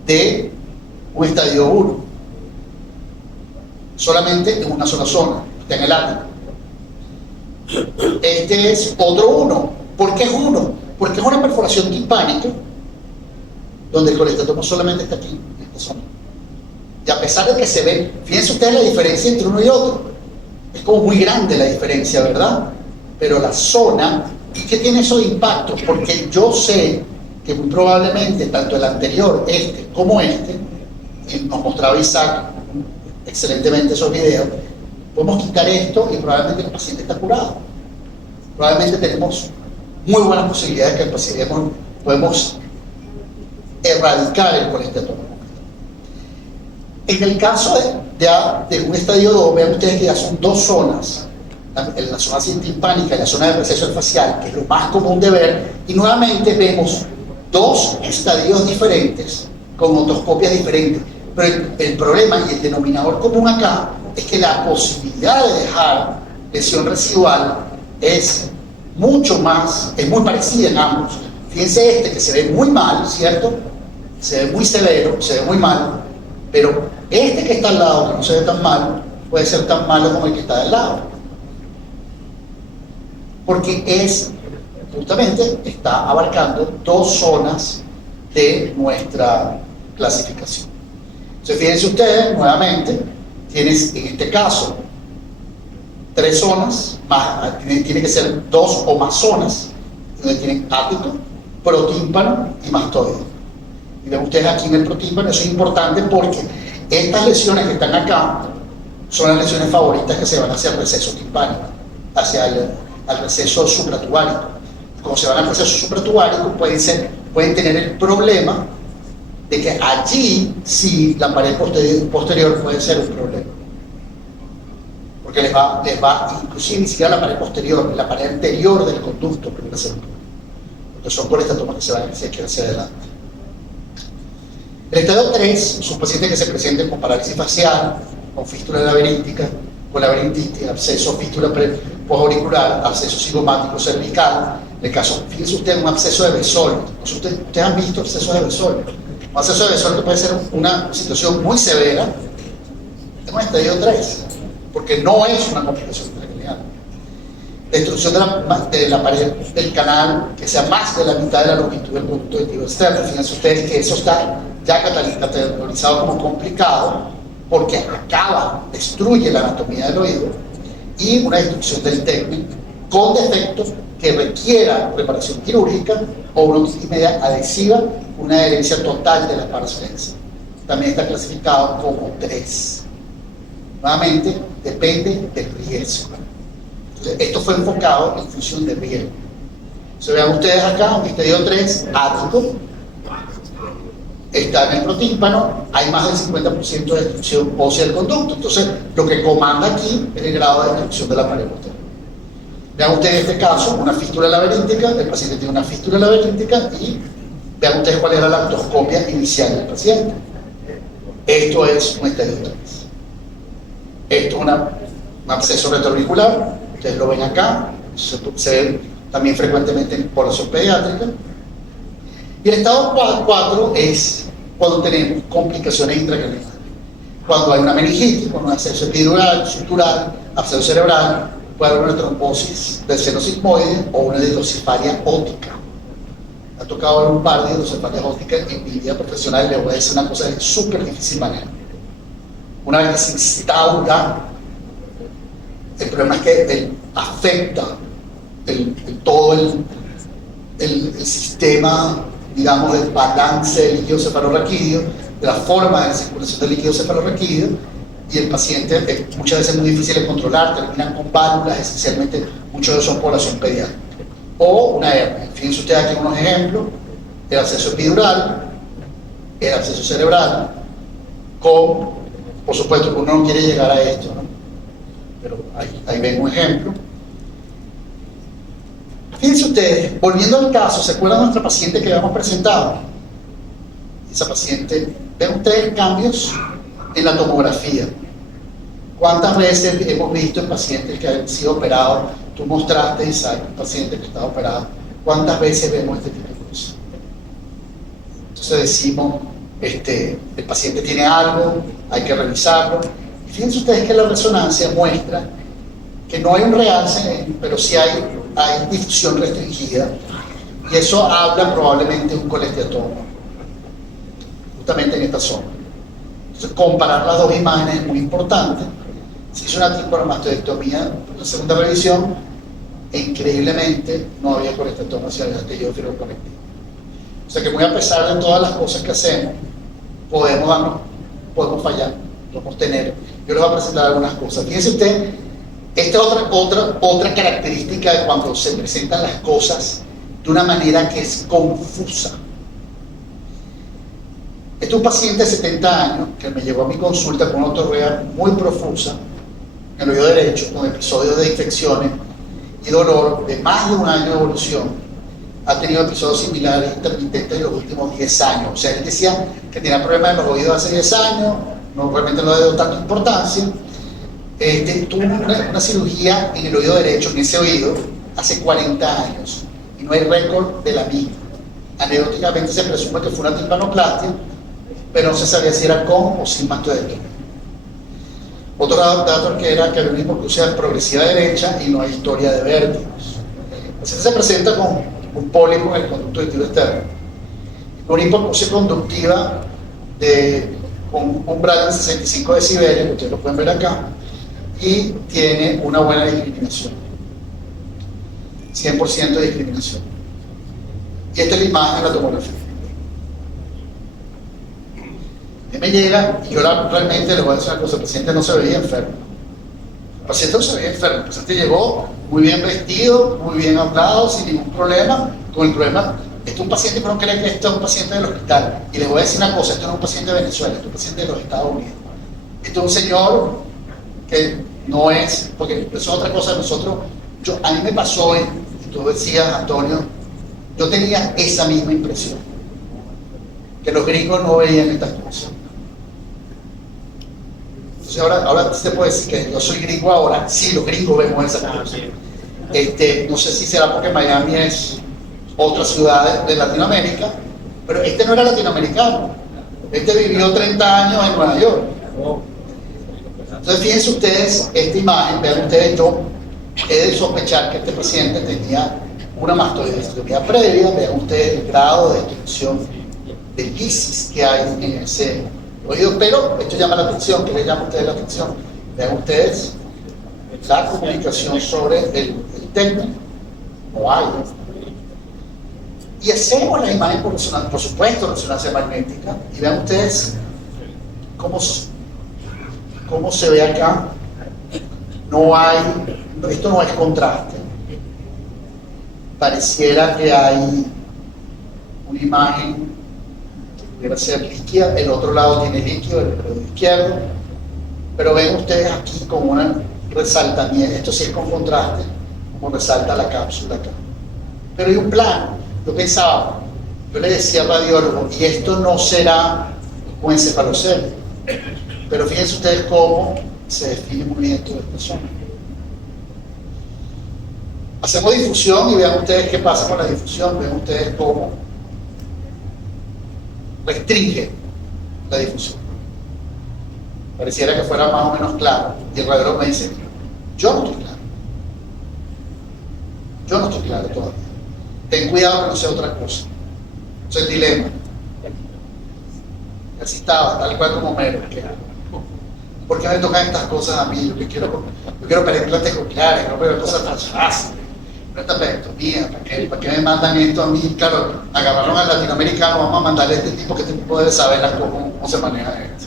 de un estadio 1, solamente en una sola zona, está en el ático. Este es otro 1. ¿Por qué es 1? Porque es una perforación timpánica donde el colestatoma solamente está aquí, en esta zona. Y a pesar de que se ve, fíjense ustedes la diferencia entre uno y otro, es como muy grande la diferencia, ¿verdad? Pero la zona, ¿qué tiene eso de impacto? Porque yo sé que muy probablemente tanto el anterior, este, como este, y nos mostraba Isaac excelentemente esos videos, podemos quitar esto y probablemente el paciente está curado. Probablemente tenemos muy buenas posibilidades de que el paciente podemos erradicar el colestatoma. En el caso de un estadio 2, vean ustedes que ya son dos zonas, la zona timpánica y la zona de receso facial, que es lo más común de ver, y nuevamente vemos dos estadios diferentes con otoscopias diferentes. Pero el problema y el denominador común acá es que la posibilidad de dejar lesión residual es mucho más, es muy parecida en ambos. Fíjense este que se ve muy mal, ¿cierto? Se ve muy severo, se ve muy mal, pero este que está al lado, que no se ve tan mal, puede ser tan malo como el que está al lado. Porque justamente está abarcando dos zonas de nuestra clasificación. Entonces, fíjense ustedes, nuevamente, tienes en este caso 3 zonas, tiene que ser 2 o más zonas, donde tienen ático, protímpano y mastoide. Y ven ustedes aquí en el protímpano, eso es importante porque estas lesiones que están acá son las lesiones favoritas que se van hacia el receso timpánico, hacia el receso supratubárico. Como se van al receso supratubárico, pueden tener el problema de que allí sí la pared posterior puede ser un problema. Porque les va inclusive ni siquiera la pared posterior, la pared anterior del conducto puede ser un problema. Porque son colestatomas que se van hacia adelante. El estadio 3 son pacientes que se presenten con parálisis facial, con fístula laberíntica, con laberintitis, absceso fístula posauricular, absceso cigomático cervical. En el caso, fíjense ustedes, un absceso de Besol. Ustedes han visto abscesos de Besol. Un absceso de Besol puede ser una situación muy severa en un estadio 3, porque no es una complicación intracraneal. Destrucción de la pared del canal que sea más de la mitad de la longitud del conducto auditivo externo. Fíjense ustedes que eso está ya categorizado como complicado porque destruye la anatomía del oído, y una destrucción del técnico con defectos que requiera reparación quirúrgica o una otitis media adhesiva, una adherencia total de la parsflexa. También está clasificado como 3. Nuevamente, depende del riesgo. Entonces, esto fue enfocado en función del riesgo. Se vean ustedes acá, un estadio 3 ático, está en el protímpano, hay más del 50% de destrucción ósea del conducto. Entonces, lo que comanda aquí es el grado de destrucción de la pared posterior. Vean ustedes en este caso una fístula laberíntica, el paciente tiene una fístula laberíntica, y vean ustedes cuál era la artroscopia inicial del paciente. Esto es un estadio 3. Esto es un absceso retroauricular, ustedes lo ven acá, se ve también frecuentemente en población pediátrica. Y el estado 4 es cuando tenemos complicaciones intracraneales. Cuando hay una meningitis, con un absceso epidural, sutural, absceso cerebral, puede haber una trombosis del seno sigmoide o una hidrocefalia óptica. Me ha tocado ver un par de hidrocefalias ópticas en mi vida profesional, y les voy a decir una cosa de súper difícil manejar. Una vez que se instaura, el problema es que afecta todo el sistema, digamos, del balance del líquido cefalorraquídeo, de la forma de circulación del líquido cefalorraquídeo, y el paciente muchas veces es muy difícil de controlar, terminan con válvulas, esencialmente muchos de ellos son población pediátrica. O una hernia. Fíjense ustedes aquí unos ejemplos: el absceso epidural, el absceso cerebral, por supuesto que uno no quiere llegar a esto, ¿no? Pero ahí ven un ejemplo. Fíjense ustedes, volviendo al caso, ¿se acuerdan de nuestra paciente que habíamos presentado? Esa paciente, ven ustedes cambios en la tomografía. ¿Cuántas veces hemos visto en pacientes que han sido operados? Tú mostraste, Isaac, un paciente que estaba operado. ¿Cuántas veces vemos este tipo de cosas? Entonces decimos, el paciente tiene algo, hay que revisarlo. Y fíjense ustedes que la resonancia muestra que no hay un realce, pero sí hay difusión restringida, y eso habla probablemente de un colesteatoma, justamente en esta zona. Entonces, comparar las dos imágenes es muy importante. Se hizo una timpanomastoidectomía en la segunda revisión, e increíblemente no había colesteatoma hacia el gatillo colectivo. O sea que muy a pesar de todas las cosas que hacemos, podemos fallar, podemos tener. Yo les voy a presentar algunas cosas. Fíjense usted, esta es otra característica de cuando se presentan las cosas de una manera que es confusa. Este es un paciente de 70 años que me llevó a mi consulta con una otorrea muy profusa en el oído derecho, con episodios de infecciones y dolor de más de un año de evolución. Ha tenido episodios similares intermitentes en los últimos 10 años. O sea, él decía que tenía problemas en los oídos hace 10 años, no realmente no le dio tanta importancia. tuvo una cirugía en el oído derecho, en ese oído, hace 40 años, y no hay récord de la misma. Anecdóticamente se presume que fue una timpanoplastia, pero no se sabía si era con o sin mastodectomía. Otro dato que era que había una hipoacusia progresiva derecha y no hay historia de vértigos. El paciente se presenta con un pólipo en el conducto auditivo externo, una hipoacusia conductiva con un umbral de 65 decibeles, que ustedes lo pueden ver acá, y tiene una buena discriminación, 100% de discriminación. Y esta es la imagen de la tomografía. A mí me llega, y yo realmente les voy a decir una cosa: el paciente no se veía enfermo. El paciente no se veía enfermo, el paciente llegó muy bien vestido, muy bien hablado, sin ningún problema. Con el problema, este es un paciente, pero no creen que esto es un paciente del hospital. Y les voy a decir una cosa: esto no es un paciente de Venezuela, esto es un paciente de los Estados Unidos. Esto es un señor que no es, porque eso es otra cosa de nosotros. A mí me pasó, y tú decías, Antonio, yo tenía esa misma impresión, que los gringos no veían estas cosas. Entonces ahora se puede decir que yo soy gringo ahora, sí, los gringos vemos esas cosas. No sé si será porque Miami es otra ciudad de Latinoamérica, pero este no era latinoamericano, este vivió 30 años en Nueva York. Entonces fíjense ustedes esta imagen, vean ustedes, yo he de sospechar que este paciente tenía una mastodectomía previa. Vean ustedes el grado de destrucción de lisis que hay en ese oído, pero esto llama la atención. ¿Qué le llama a ustedes la atención? Vean ustedes la comunicación sobre el término, no hay. Y hacemos la imagen por supuesto, resonancia magnética, y vean ustedes cómo se ve acá. No hay, esto no es contraste. Pareciera que hay una imagen, debe ser líquida, el otro lado tiene líquido, el lado izquierdo, pero ven ustedes aquí como un resaltamiento. Esto sí es con contraste, como resalta la cápsula acá. Pero hay un plano. Yo pensaba, yo le decía al radiólogo, y esto no será con encefalocele, pero fíjense ustedes cómo se define muy bien toda esta zona. Hacemos difusión y vean ustedes qué pasa con la difusión. Vean ustedes cómo restringe la difusión. Pareciera que fuera más o menos claro, y el radiólogo me dice: yo no estoy claro, yo no estoy claro todavía, ten cuidado que no sea otra cosa. Ese es el dilema. Y así estaba, tal cual como Mero. ¿Por qué me tocan estas cosas a mí? Yo quiero películas cocleares, no quiero cosas tan fáciles. No esta pectomía, ¿para qué me mandan esto a mí? Claro, agarraron al latinoamericano, vamos a mandarle a este tipo, que este tipo debe saber cómo se maneja esto.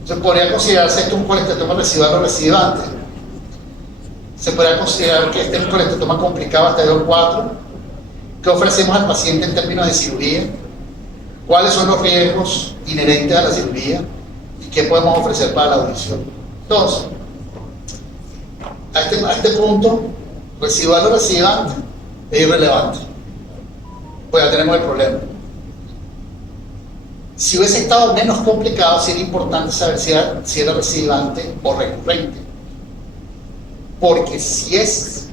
Entonces podría considerarse esto un colectetoma residual o recidivante. Se podría considerar que este es un colectetoma complicado hasta de 4. ¿Qué ofrecemos al paciente en términos de cirugía? ¿Cuáles son los riesgos inherentes a la cirugía? ¿Y qué podemos ofrecer para la audición? Entonces, a este punto, residual o recidivante es irrelevante, pues ya tenemos el problema. Si hubiese estado menos complicado, sería importante saber si era recidivante o recurrente, porque si es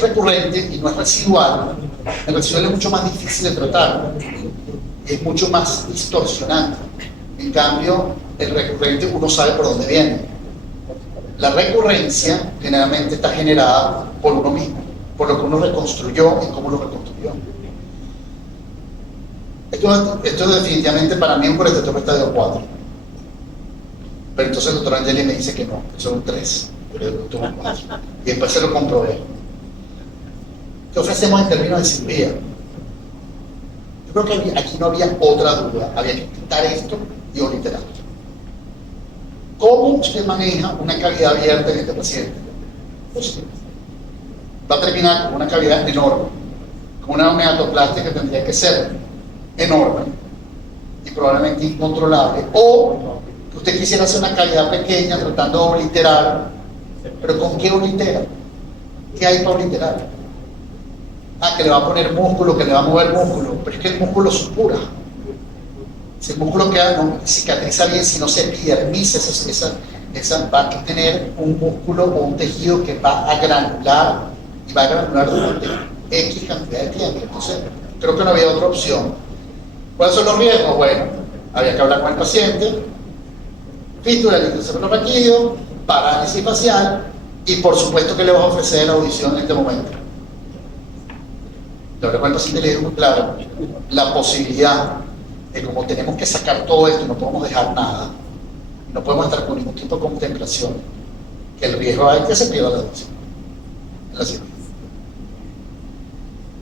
recurrente y no es residual, el residual es mucho más difícil de tratar, es mucho más distorsionante. En cambio, el recurrente uno sabe por dónde viene. La recurrencia generalmente está generada por uno mismo, por lo que uno reconstruyó y cómo lo reconstruyó. Esto es definitivamente para mí un colectetoma estadio 4. Pero entonces el doctor Angeli me dice que no, que son 3. Y después se lo comprobé. ¿Qué ofrecemos en términos de cirugía? Yo creo que aquí no había otra duda, había que quitar esto y obliterar. ¿Cómo usted maneja una cavidad abierta en este paciente? Pues, va a terminar con una cavidad enorme, con una megatoplastia que tendría que ser enorme y probablemente incontrolable, o que usted quisiera hacer una cavidad pequeña tratando de obliterar. ¿Pero con qué oblitera? ¿Qué hay para obliterar? Que le va a poner músculo, que le va a mover músculo, pero es que el músculo supura. Si el músculo no cicatriza bien, si no se epidermiza, va a tener un músculo o un tejido que va a granular y va a granular durante X cantidad de tiempo. Entonces, creo que no había otra opción. ¿Cuáles son los riesgos? Bueno, había que hablar con el paciente, fístula del encefalorraquídeo, parálisis facial y por supuesto que le vas a ofrecer audición en este momento. Yo hablé con el paciente y le digo muy claro, la posibilidad de como tenemos que sacar todo esto y no podemos dejar nada, no podemos estar con ningún tipo de contemplación, que el riesgo hay que se pierda la audición en la cirugía.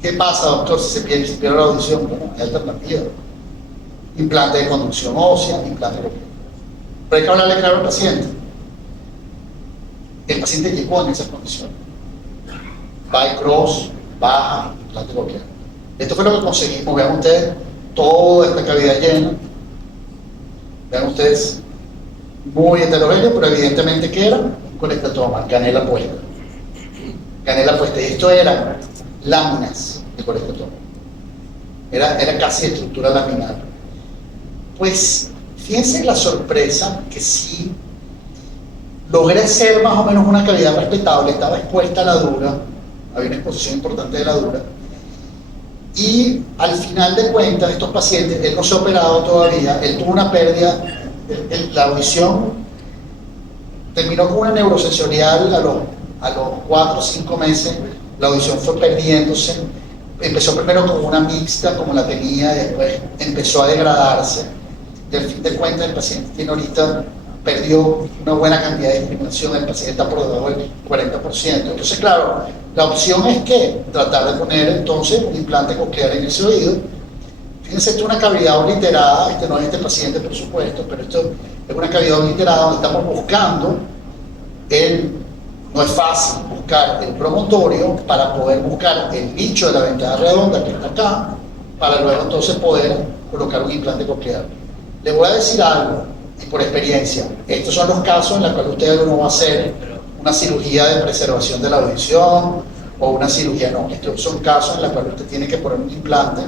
¿Qué pasa, doctor, si se pierde la audición? Bueno, hay alternativa. Implante de conducción ósea, implante de cochlear. Pero hay que hablarle claro al paciente. El paciente llegó en esas condiciones. Bycross, baja, implante cochlear. Esto fue lo que conseguimos. Vean ustedes toda esta cavidad llena. Vean ustedes, muy heterogéneo, pero evidentemente que era un colectotoma, canela puesta. Canela puesta. Y esto era láminas de colectotoma. Era casi de estructura laminar. Pues fíjense la sorpresa que sí logré hacer más o menos una cavidad respetable, estaba expuesta a la dura, había una exposición importante de la dura, y al final de cuentas estos pacientes, él no se ha operado todavía, él tuvo una pérdida, la audición terminó con una neurosensorial a los 4 o 5 meses, la audición fue perdiéndose, empezó primero con una mixta como la tenía, después empezó a degradarse, y al fin de cuentas el paciente tiene ahorita, perdió una buena cantidad de discriminación, el paciente está por debajo del 40%. Entonces, claro, la opción es que tratar de poner entonces un implante coclear en ese oído. Fíjense, esto es una cavidad obliterada, no es este paciente por supuesto, pero esto es una cavidad obliterada donde estamos buscando no es fácil buscar el promontorio para poder buscar el nicho de la ventana redonda que está acá, para luego entonces poder colocar un implante coclear. Le voy a decir algo, y por experiencia, estos son los casos en los cuales usted no va a hacer una cirugía de preservación de la audición o una cirugía, no, estos son casos en los cuales usted tiene que poner un implante.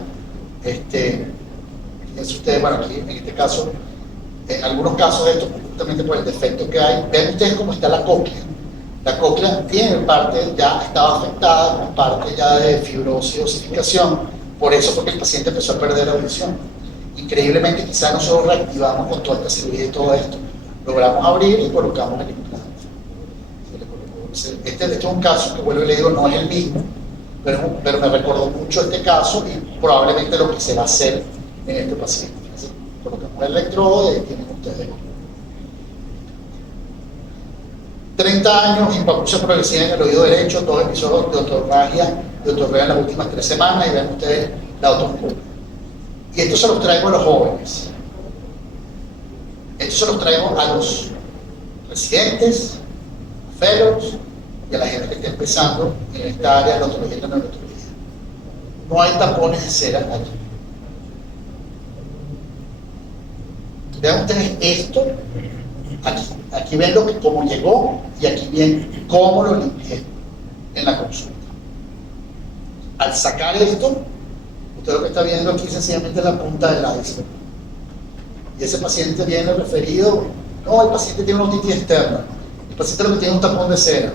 Fíjense ustedes, bueno, aquí en este caso, en algunos casos de esto, justamente por el defecto que hay, ven ustedes cómo está la cóclea. La cóclea tiene parte, ya estaba afectada con parte ya de fibrosis y osificación, por eso fue que el paciente empezó a perder la audición. Increíblemente, quizás nosotros reactivamos con toda esta cirugía y todo esto, logramos abrir y colocamos el implante. Este es un caso que, vuelvo y le digo, no es el mismo, pero me recordó mucho este caso y probablemente lo que se va a hacer en este paciente. Entonces, colocamos el electrodo y tienen ustedes 30 años, hipoacusia progresiva en el oído derecho, 2 episodios de otorragia en las últimas 3 semanas, y ven ustedes la otoscopia. Y esto se los traigo a los jóvenes. Esto se los traigo a los residentes, fellows y a la gente que está empezando en esta área de la odontología y la neurología. No hay tapones de cera aquí. Vean ustedes esto. Aquí ven cómo llegó y aquí ven cómo lo limpié en la consulta. Al sacar esto, usted lo que está viendo aquí es sencillamente la punta del iceberg. Y ese paciente viene referido, no, el paciente tiene una otitis externa. El paciente lo que tiene es un tapón de cera.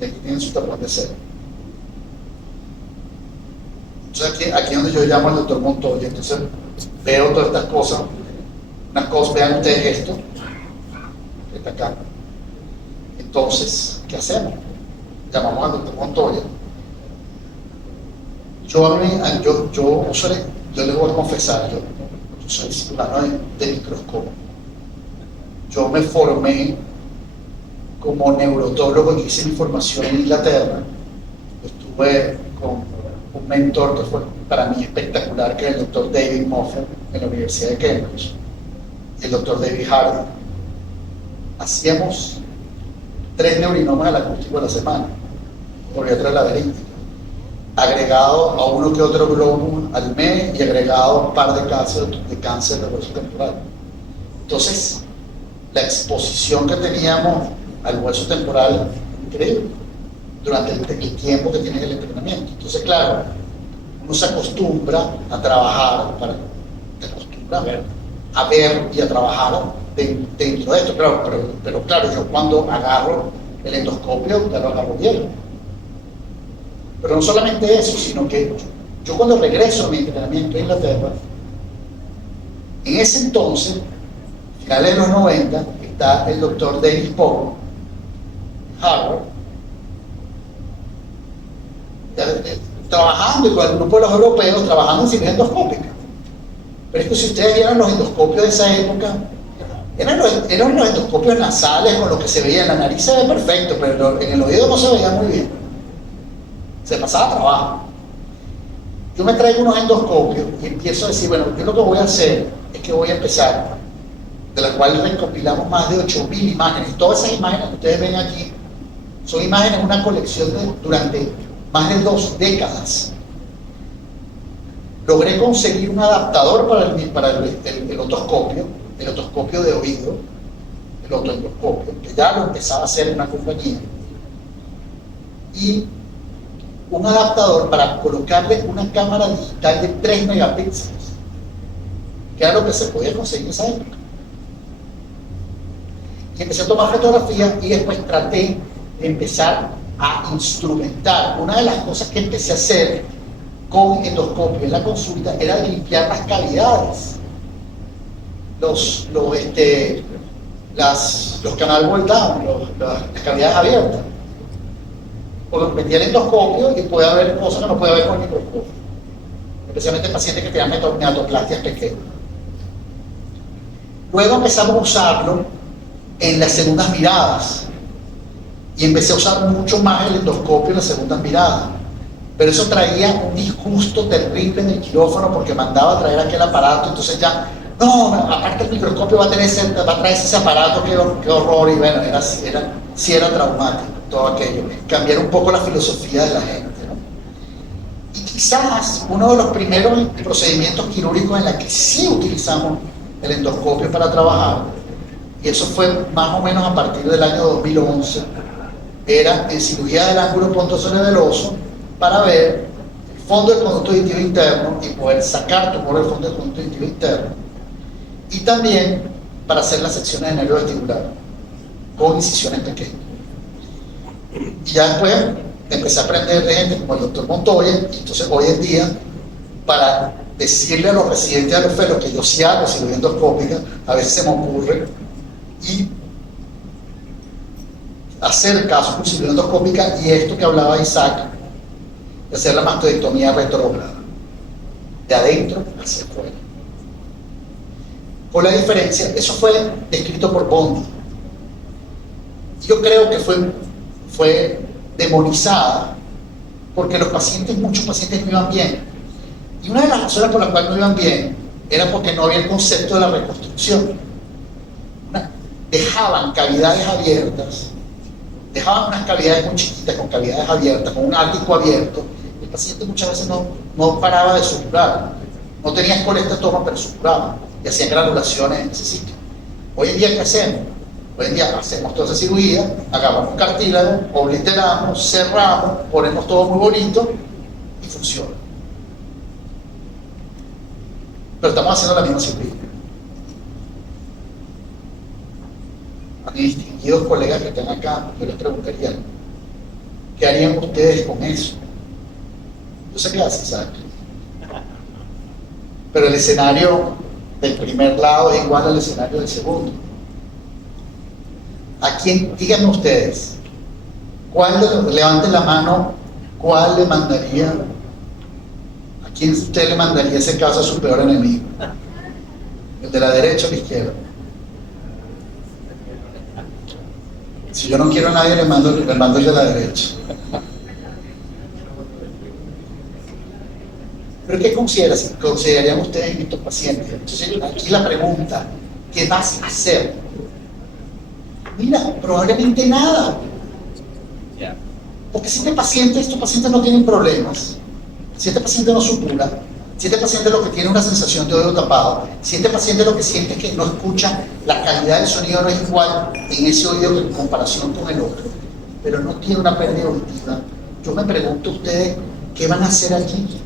Y aquí tiene su tapón de cera. Entonces aquí es donde yo llamo al doctor Montoya. Entonces veo todas estas cosas. Unas cosas, vean ustedes esto. Está acá. Entonces, ¿qué hacemos? Llamamos al doctor Montoya. Yo les voy a confesar, yo soy cirujano de microscopio. Yo me formé como neurotólogo y hice mi formación en Inglaterra. Estuve con un mentor que fue para mí espectacular, que es el doctor David Moffat en la Universidad de Cambridge, y el doctor David Hardy. Hacíamos 3 neurinomas al acústico a la semana, por vía laberíntica, agregado a uno que otro globo al mes y agregado a un par de casos de cáncer de hueso temporal. Entonces, la exposición que teníamos al hueso temporal, increíble, durante el tiempo que tiene el entrenamiento. Entonces, claro, uno se acostumbra a trabajar, se acostumbra a ver y a trabajar dentro de esto. Pero claro, yo cuando agarro el endoscopio, ya lo agarro bien. Pero no solamente eso, sino que yo cuando regreso a mi entrenamiento en Inglaterra, en ese entonces, finales de los 90, está el doctor David Pogue, Harvard, trabajando, y con el grupo de los europeos, trabajando en cirugía endoscópica. Pero es que si ustedes vieran los endoscopios de esa época, eran los endoscopios nasales con lo que se veía en la nariz, se ve perfecto, pero en el oído no se veía muy bien. Se pasaba trabajo. Yo me traigo unos endoscopios y empiezo a decir, bueno, yo lo que voy a hacer es que voy a empezar, de las cuales recopilamos más de 8.000 imágenes. Todas esas imágenes que ustedes ven aquí son imágenes, una colección durante más de 2 décadas. Logré conseguir un adaptador para el otoscopio de oído, el otoendoscopio, que ya lo empezaba a hacer en una compañía, y un adaptador para colocarle una cámara digital de 3 megapíxeles, que era lo que se podía conseguir en esa época. Y empecé a tomar fotografías y después traté de empezar a instrumentar. Una de las cosas que empecé a hacer con endoscopio en la consulta era de limpiar las cavidades, los canal wall down, las cavidades abiertas. Porque metía el endoscopio y puede haber cosas que no puede haber con el microscopio, especialmente pacientes que tenían metoplastias pequeñas. Luego empezamos a usarlo en las segundas miradas y empecé a usar mucho más el endoscopio en las segundas miradas, pero eso traía un disgusto terrible en el quirófano porque mandaba a traer aquel aparato. Entonces ya, no, aparte el microscopio va a traer ese aparato, qué horror. Y bueno, sí era traumático todo aquello, cambiar un poco la filosofía de la gente, ¿no? Y quizás uno de los primeros procedimientos quirúrgicos en la que sí utilizamos el endoscopio para trabajar, y eso fue más o menos a partir del año 2011, era en cirugía del ángulo pontocerebroso para ver el fondo del conducto auditivo interno y poder sacar tumor del fondo del conducto auditivo interno, y también para hacer las secciones de nervio vestibular con incisiones pequeñas. Y ya después empecé a aprender de gente como el doctor Montoya, y entonces hoy en día, para decirle a los residentes de los felos que yo sí hago cirugía endoscópica, a veces se me ocurre, y hacer caso con cirugía endoscópica, y esto que hablaba Isaac, de hacer la mastodectomía retrógrada, de adentro hacia afuera. Con la diferencia, eso fue descrito por Bondi. Yo creo que fue demonizada porque muchos pacientes no iban bien. Y una de las razones por las cuales no iban bien era porque no había el concepto de la reconstrucción. Dejaban cavidades abiertas, dejaban unas cavidades muy chiquitas con cavidades abiertas, con un ático abierto. El paciente muchas veces no paraba de suturar, no tenía escolectoma, pero suturaba y hacían granulaciones en ese sitio. Hoy en día, ¿qué hacemos? Hoy en día hacemos toda esa cirugía, agarramos cartílago, obliteramos, cerramos, ponemos todo muy bonito y funciona. Pero estamos haciendo la misma cirugía. A mis distinguidos colegas que están acá, yo les preguntaría, ¿qué harían ustedes con eso? Yo sé qué hacen, ¿sabes? Pero el escenario del primer lado es igual al escenario del segundo. ¿A quién? Díganme ustedes, levanten la mano, ¿cuál le mandaría? ¿A quién usted le mandaría ese caso a su peor enemigo? ¿El de la derecha o la izquierda? Si yo no quiero a nadie, le mando el de la derecha. ¿Pero qué considerarían ustedes en estos pacientes? Entonces, aquí la pregunta, ¿qué vas a hacer? Mira, probablemente nada. Porque si estos pacientes no tienen problemas, si este paciente no sutura, si este paciente lo que tiene es una sensación de oído tapado, si este paciente lo que siente es que no escucha, la calidad del sonido no es igual en ese oído en comparación con el otro, pero no tiene una pérdida auditiva, yo me pregunto a ustedes, ¿qué van a hacer allí?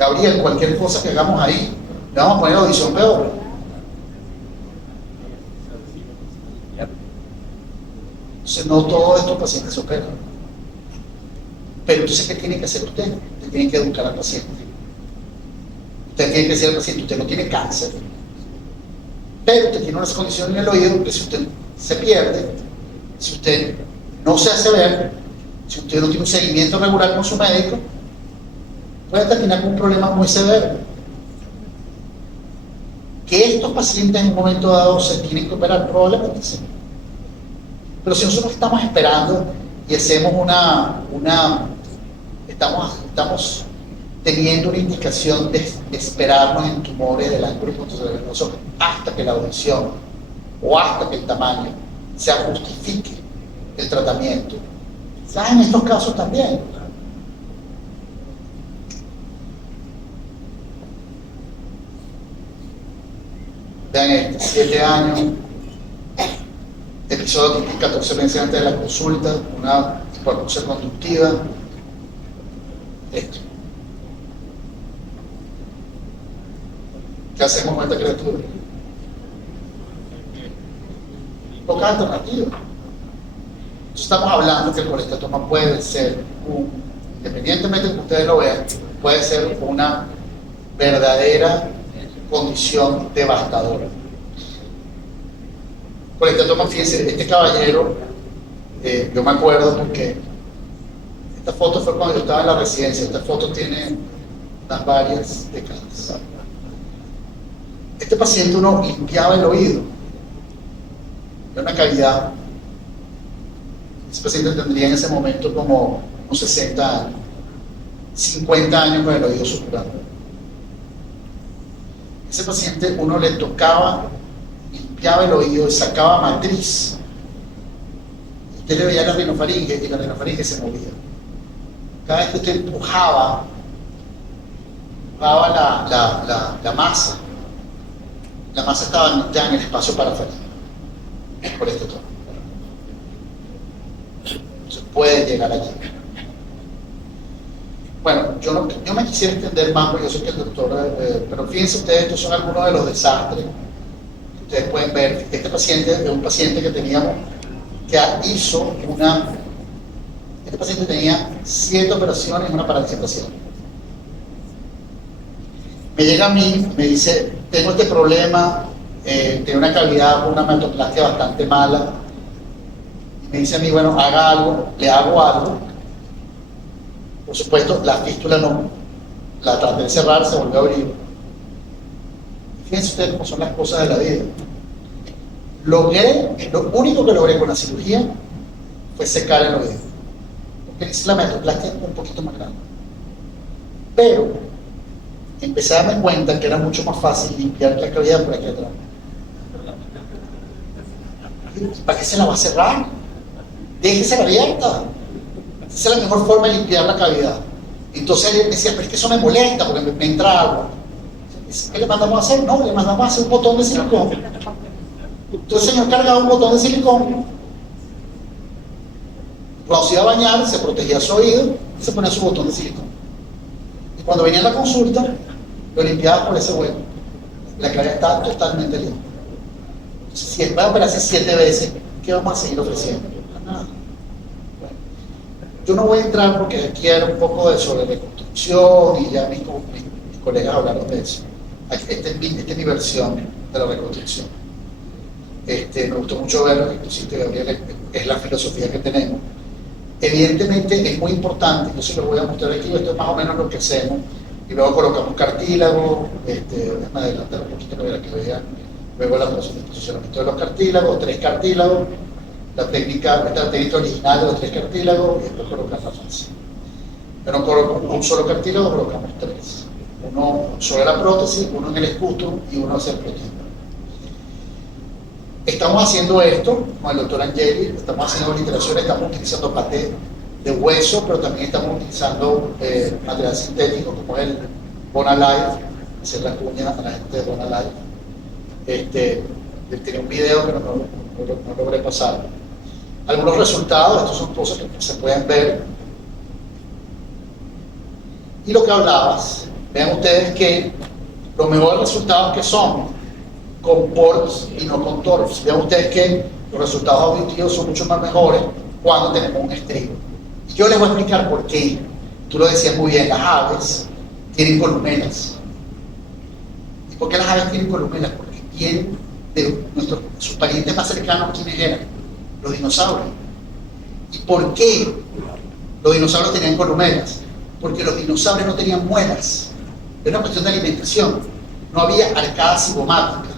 Gabriel, cualquier cosa que hagamos ahí, le vamos a poner la audición peor. Entonces, no todos estos pacientes se operan. Pero entonces, ¿qué tiene que hacer usted? Usted tiene que educar al paciente. Usted tiene que decir al paciente, usted no tiene cáncer, pero usted tiene unas condiciones en el oído que si usted se pierde, si usted no se hace ver, si usted no tiene un seguimiento regular con su médico, puede terminar con un problema muy severo. Que estos pacientes en un momento dado se tienen que operar, probablemente sí. Pero si nosotros estamos esperando y hacemos estamos teniendo una indicación de esperarnos en tumores del ángulo venoso hasta que la audición o hasta que el tamaño se justifique el tratamiento. ¿Saben en estos casos también? Vean 7 años, episodio 14 meses antes de la consulta, una hipoacusia conductiva. Esto. ¿Qué hacemos con esta criatura? Pocas alternativas. Entonces estamos hablando que el colesterol puede ser, independientemente de que ustedes lo vean, puede ser una verdadera condición devastadora. Colesterol, fíjense, este caballero, yo me acuerdo porque esta foto fue cuando yo estaba en la residencia. Esta foto tiene unas varias décadas. Este paciente uno limpiaba el oído, era una cavidad. Ese paciente tendría en ese momento como unos 60 años, 50 años con el oído supurado. Ese paciente uno le tocaba, limpiaba el oído y sacaba matriz. Usted le veía la rinofaringe y la rinofaringe se movía. Cada vez que usted empujaba la masa, la masa estaba ya en el espacio parafaringe, por este tono. Entonces puede llegar allí. Bueno, yo me quisiera extender más, porque yo sé que el doctor, pero fíjense ustedes, estos son algunos de los desastres que ustedes pueden ver. Este paciente es un paciente que teníamos, este paciente tenía 7 operaciones y una parálisis facial. Me llega a mí, me dice, tengo este problema, tiene una cavidad, una metoplastia bastante mala. Y me dice a mí, bueno, haga algo, le hago algo. Por supuesto, la fístula no, la traté de cerrar, se volvió a abrir. Fíjense ustedes cómo son las cosas de la vida. Lo único que logré con la cirugía fue secar el oído. Porque la metoplastia un poquito más grande. Pero empecé a darme cuenta que era mucho más fácil limpiar la cavidad por aquí atrás. ¿Para qué se la va a cerrar? Déjesela abierta. Esa es la mejor forma de limpiar la cavidad. Entonces él me decía, pero es que eso me molesta porque me entra agua. ¿Qué le mandamos a hacer? No, le mandamos a hacer un botón de silicón. Entonces el señor cargaba un botón de silicón. Cuando se iba a bañar, se protegía su oído y se ponía su botón de silicón. Y cuando venía a la consulta, lo limpiaba por ese hueco. La cavidad está totalmente limpia. Si es para operarse 7 veces, ¿qué vamos a seguir ofreciendo? Nada. Yo no voy a entrar porque aquí era un poco sobre reconstrucción y ya mis colegas hablaron de eso. Esta es mi versión de la reconstrucción. Me gustó mucho ver lo que pusiste, Gabriel, es la filosofía que tenemos. Evidentemente es muy importante, yo se lo voy a mostrar aquí, esto es más o menos lo que hacemos, y luego colocamos cartílago, déjame adelantar un poquito para que vean, luego el posicionamiento de los cartílagos, 3 cartílagos, esta técnica original de los 3 cartílagos, y después colocar la fase. Pero no colocamos un solo cartílago, colocamos 3. Uno sobre la prótesis, uno en el esputo y uno hacia el proteína. Estamos haciendo esto con el doctor Angeli, estamos haciendo literaciones, estamos utilizando paté de hueso, pero también estamos utilizando material sintético como el Bonalife, hacer la cuña a la gente de Bonalife. Tiene un video que no logré pasar. Algunos resultados, estos son cosas que se pueden ver. Y lo que hablabas Vean ustedes que los mejores resultados que son con PORTS y no con TORPS. Vean ustedes que los resultados auditivos son mucho más mejores cuando tenemos un estribo. Y yo les voy a explicar por qué. Tú lo decías muy bien, las aves tienen columelas. ¿Y por qué las aves tienen columelas? Porque tienen de sus parientes más cercanos, ¿quiénes eran? Los dinosaurios. ¿Y por qué los dinosaurios tenían columelas? Porque los dinosaurios no tenían muelas. Era una cuestión de alimentación. No había arcada cigomática.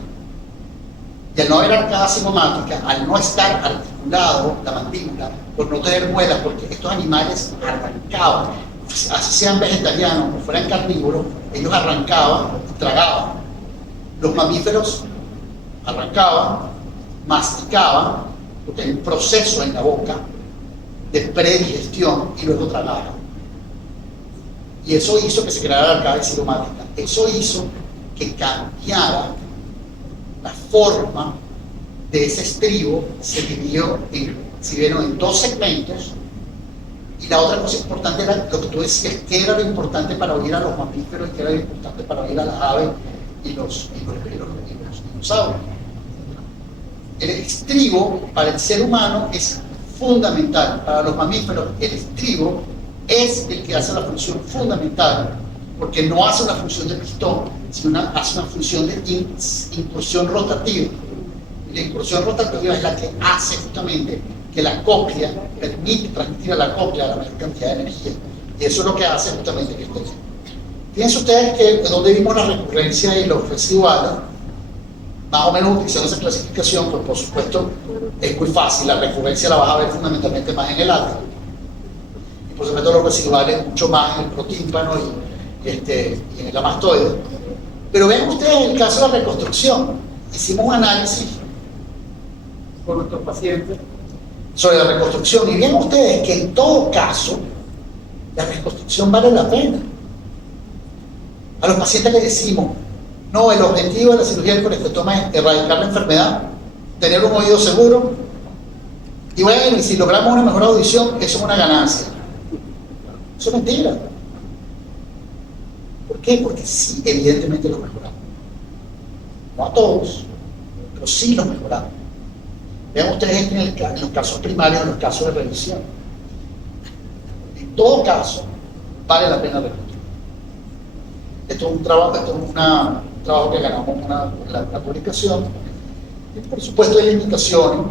Y al no haber arcada cigomática, al no estar articulado la mandíbula, por no tener muelas, porque estos animales arrancaban, así sean vegetarianos o fueran carnívoros, ellos arrancaban y tragaban. Los mamíferos arrancaban, masticaban, porque hay un proceso en la boca de predigestión y luego tragaban. Y eso hizo que se creara la arcada cigomática. Eso hizo que cambiara la forma de ese estribo. Se dividió en dos segmentos, y la otra cosa importante era lo que tú decías, que era lo importante para oír a los mamíferos y que era lo importante para oír a las aves y los dinosaurios. El estribo para el ser humano es fundamental. Para los mamíferos el estribo es el que hace la función fundamental, porque no hace una función de pistón, sino hace una función de incursión rotativa. Y la incursión rotativa es la que hace justamente que la cóclea permite transmitir a la cóclea la mayor cantidad de energía. Y eso es lo que hace justamente que esté. Fíjense ustedes que donde vimos la recurrencia y los residuales, más o menos utilizando esa clasificación, pues por supuesto es muy fácil. La recurrencia la vas a ver fundamentalmente más en el átrio. Y por supuesto los residuales mucho más en el protímpano y en el amastoide. Pero vean ustedes el caso de la reconstrucción. Hicimos un análisis con nuestros pacientes sobre la reconstrucción y vean ustedes que en todo caso la reconstrucción vale la pena. A los pacientes les decimos, no, el objetivo de la cirugía del colectoma es erradicar la enfermedad, tener un oído seguro, y bueno, y si logramos una mejor audición, eso es una ganancia. Eso es mentira. ¿Por qué? Porque sí, evidentemente lo mejoramos. No a todos, pero sí lo mejoramos. Vean ustedes en los casos primarios, en los casos de revisión. En todo caso, vale la pena reconstruir. Esto es un trabajo que ganamos una publicación. Y por supuesto hay limitaciones.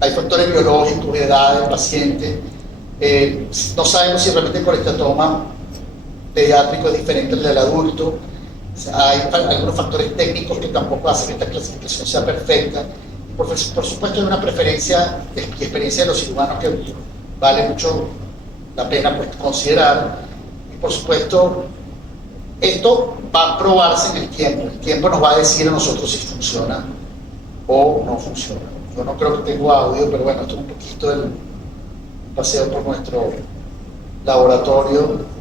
Hay factores biológicos, de edad del paciente. No sabemos si realmente el colectatoma pediátrico es diferente al del adulto. O sea, hay algunos factores técnicos que tampoco hacen que esta clasificación sea perfecta. Por supuesto hay una preferencia y experiencia de los cirujanos que vale mucho la pena pues, considerar. Y por supuesto esto va a probarse en el tiempo. El tiempo nos va a decir a nosotros si funciona o no funciona. Yo no creo que tengo audio, pero bueno, esto es un poquito del paseo por nuestro laboratorio.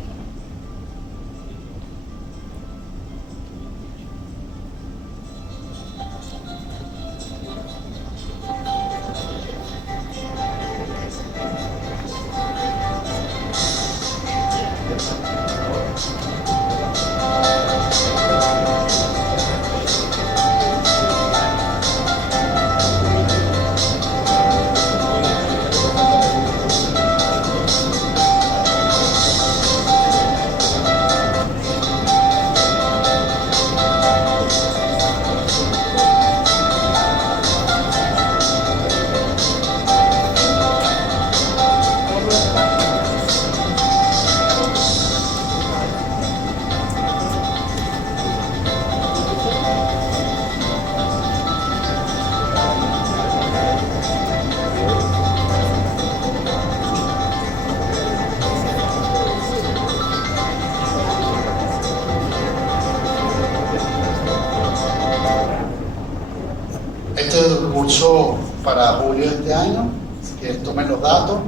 Este es el curso para julio de este año. Si quieren, tomen los datos.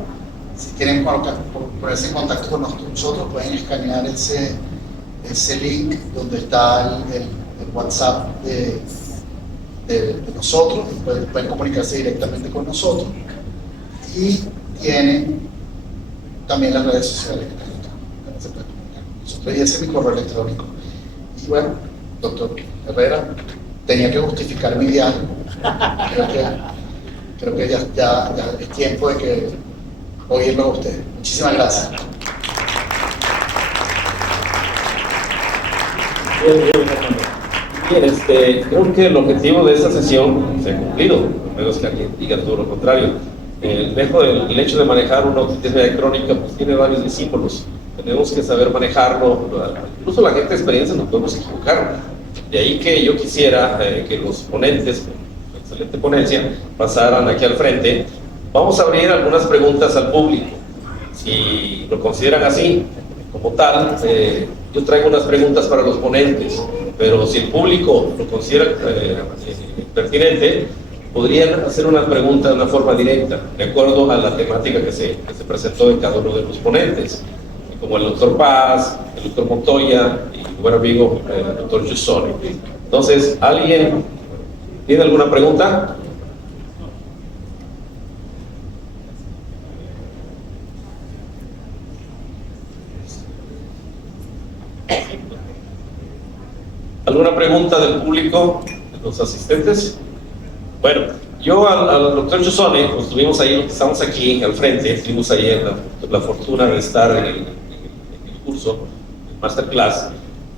Si quieren ponerse en contacto con nosotros, pueden escanear ese link donde está el WhatsApp de nosotros. Pueden comunicarse directamente con nosotros. Y tienen también las redes sociales que se pueden comunicar con nosotros. y ese mi correo electrónico. Y bueno, doctor Herrera, tenía que justificar mi viaje. Creo que ya es tiempo de que oírlo a usted. Muchísimas gracias. Bien, creo que el objetivo de esta sesión se ha cumplido, a menos que alguien diga todo lo contrario. El hecho de manejar una noticia electrónica pues tiene varios discípulos. Tenemos que saber manejarlo. Incluso la gente de experiencia nos podemos equivocar. De ahí que yo quisiera que los ponentes, con excelente ponencia, pasaran aquí al frente. Vamos a abrir algunas preguntas al público. Si lo consideran así, como tal, yo traigo unas preguntas para los ponentes, pero si el público lo considera pertinente, podrían hacer una pregunta de una forma directa, de acuerdo a la temática que se presentó de cada uno de los ponentes, como el doctor Paz, el doctor Montoya y mi buen amigo el doctor Giussone. Entonces, ¿alguien tiene alguna pregunta? ¿Alguna pregunta del público, de los asistentes? Bueno, yo al doctor Giussone, pues estuvimos ahí, estamos aquí al frente, tuvimos ahí la fortuna de estar en el curso, el Masterclass,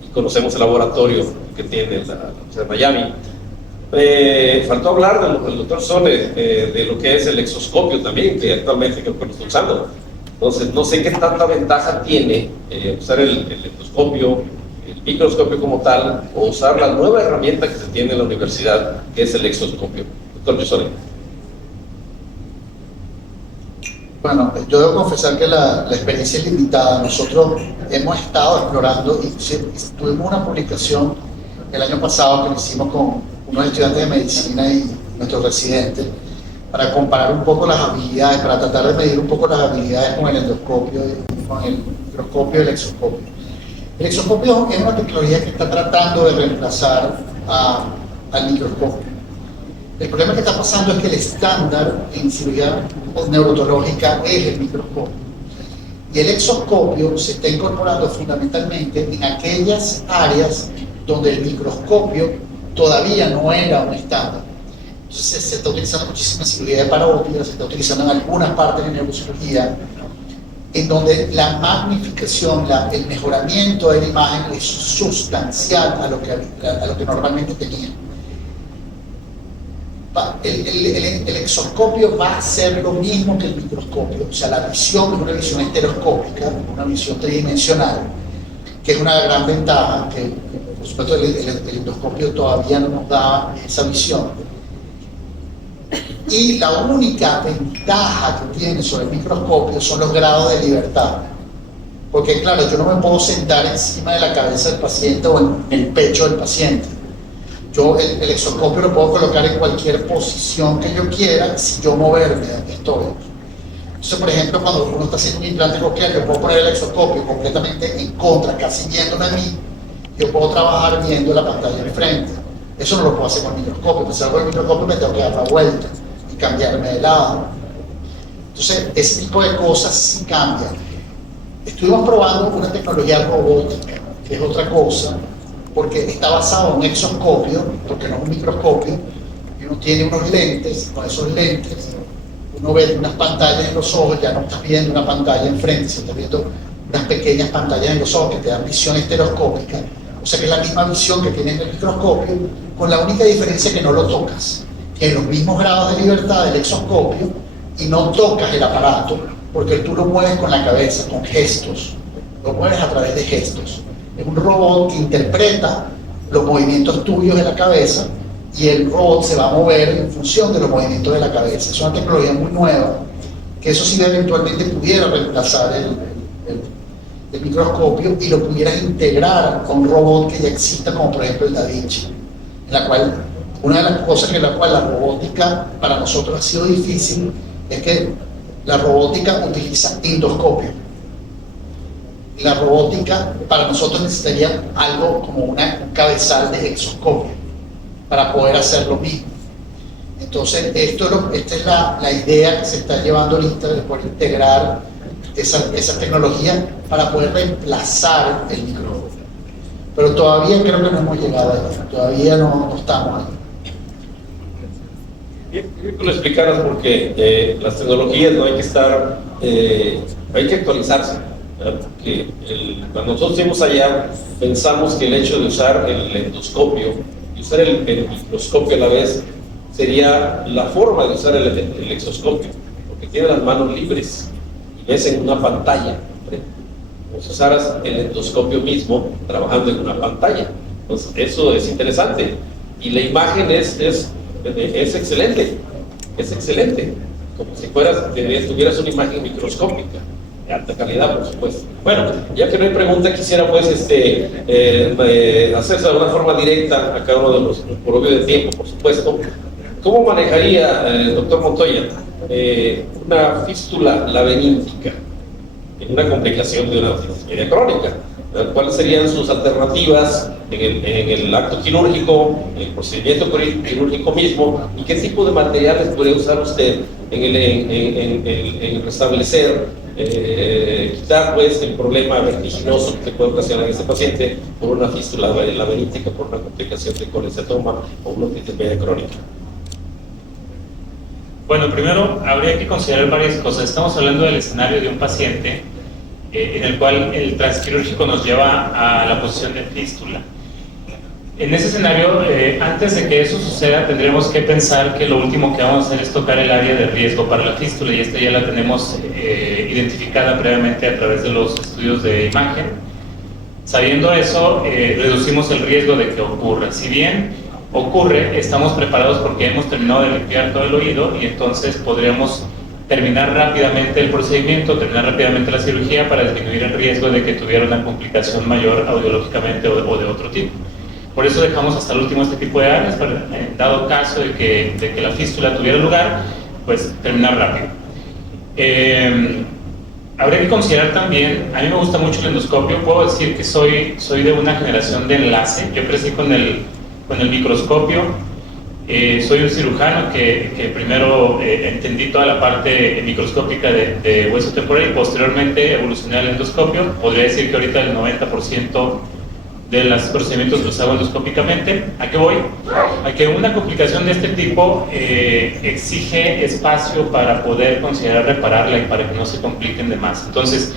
y conocemos el laboratorio que tiene la Universidad de Miami. Faltó hablar del doctor Giussone, de lo que es el exoscopio también, que actualmente creo que lo está usando. Entonces, no sé qué tanta ventaja tiene usar el endoscopio, el microscopio como tal, o usar la nueva herramienta que se tiene en la universidad, que es el exoscopio. Doctor Giussone. Bueno, yo debo confesar que la experiencia es limitada. Nosotros hemos estado explorando, y tuvimos una publicación el año pasado que lo hicimos con unos estudiantes de medicina y nuestros residentes, para comparar un poco las habilidades, para tratar de medir un poco las habilidades con el endoscopio, con el microscopio y el exoscopio. El exoscopio es una tecnología que está tratando de reemplazar al microscopio. El problema que está pasando es que el estándar en cirugía neurológica es el microscopio. Y el exoscopio se está incorporando fundamentalmente en aquellas áreas donde el microscopio todavía no era un estándar. Entonces se está utilizando muchísima cirugía de parótida, se está utilizando en algunas partes de neurocirugía, en donde la magnificación, el mejoramiento de la imagen es sustancial a lo que normalmente tenía. El exoscopio va a hacer lo mismo que el microscopio, o sea, la visión es una visión estereoscópica, una visión tridimensional, que es una gran ventaja, que por supuesto el endoscopio todavía no nos da esa visión. Y la única ventaja que tiene sobre el microscopio son los grados de libertad. Porque claro, yo no me puedo sentar encima de la cabeza del paciente o en el pecho del paciente. Yo el exoscopio lo puedo colocar en cualquier posición que yo quiera si yo moverme de donde estoy. Entonces, por ejemplo, cuando uno está haciendo un implante coclear, yo puedo poner el exoscopio completamente en contra, casi viéndome a mí. Yo puedo trabajar viendo la pantalla enfrente. Eso no lo puedo hacer con el microscopio. Para hacerlo con el microscopio me tengo que dar la vuelta y cambiarme de lado. Entonces, ese tipo de cosas sí cambian. Estuvimos probando una tecnología robótica, que es otra cosa, porque está basado en un exoscopio, porque no es un microscopio, y uno tiene unos lentes, con esos lentes uno ve unas pantallas en los ojos, ya no estás viendo una pantalla enfrente, sino estás viendo unas pequeñas pantallas en los ojos que te dan visión estereoscópica, o sea que es la misma visión que tienes en el microscopio, con la única diferencia que no lo tocas. Tienes los mismos grados de libertad del exoscopio y no tocas el aparato, porque tú lo mueves con la cabeza, con gestos, lo mueves a través de gestos. Es un robot que interpreta los movimientos tuyos de la cabeza y el robot se va a mover en función de los movimientos de la cabeza. Es una tecnología muy nueva, que eso sí eventualmente pudiera reemplazar el microscopio y lo pudieras integrar con un robot que ya exista, como por ejemplo el Da Vinci, en la cual una de las cosas en la cual la robótica para nosotros ha sido difícil es que la robótica utiliza endoscopio. La robótica para nosotros necesitaría algo como un cabezal de exoscopio para poder hacer lo mismo. Entonces, esta es la idea que se está llevando ahorita de poder integrar esa tecnología para poder reemplazar el micrófono. Pero todavía creo que no hemos llegado ahí, todavía no estamos ahí. Yo creo que lo explicaras porque las tecnologías no hay que estar, hay que actualizarse. Porque cuando nosotros fuimos allá, pensamos que el hecho de usar el endoscopio y usar el microscopio a la vez sería la forma de usar el exoscopio, porque tiene las manos libres y ves en una pantalla, como si usaras el endoscopio mismo trabajando en una pantalla. Entonces, eso es interesante y la imagen es excelente, como si tuvieras una imagen microscópica de alta calidad, por supuesto. Bueno, ya que no hay pregunta, quisiera pues hacerse de una forma directa a cada uno de los, por obvio de tiempo, por supuesto. ¿Cómo manejaría, doctor Montoya, una fístula laberíntica en una complicación de una dismedia crónica? ¿Cuáles serían sus alternativas en el acto quirúrgico, en el procedimiento quirúrgico mismo? ¿Y qué tipo de materiales podría usar usted en restablecer, quitar pues el problema vertiginoso que puede ocasionar en este paciente por una fístula laberíntica, por una complicación de colecistoma o una dismedia crónica? Bueno, primero habría que considerar varias cosas. Estamos hablando del escenario de un paciente en el cual el transquirúrgico nos lleva a la posición de fístula. En ese escenario, antes de que eso suceda, tendremos que pensar que lo último que vamos a hacer es tocar el área de riesgo para la fístula, y esta ya la tenemos identificada previamente a través de los estudios de imagen. Sabiendo eso, reducimos el riesgo de que ocurra. Si bien ocurre, estamos preparados porque hemos terminado de limpiar todo el oído y entonces podríamos terminar rápidamente el procedimiento, terminar rápidamente la cirugía para disminuir el riesgo de que tuviera una complicación mayor audiológicamente o de otro tipo. Por eso dejamos hasta el último este tipo de áreas, para, en dado caso de que la fístula tuviera lugar, pues terminar rápido. Habría que considerar también, a mí me gusta mucho el endoscopio, puedo decir que soy de una generación de enlace. Yo crecí con el microscopio. Soy un cirujano que primero entendí toda la parte microscópica de hueso temporal y posteriormente evolucioné al endoscopio. Podría decir que ahorita el 90% de los procedimientos los hago endoscópicamente. ¿A qué voy? A que una complicación de este tipo exige espacio para poder considerar repararla y para que no se compliquen de más. Entonces,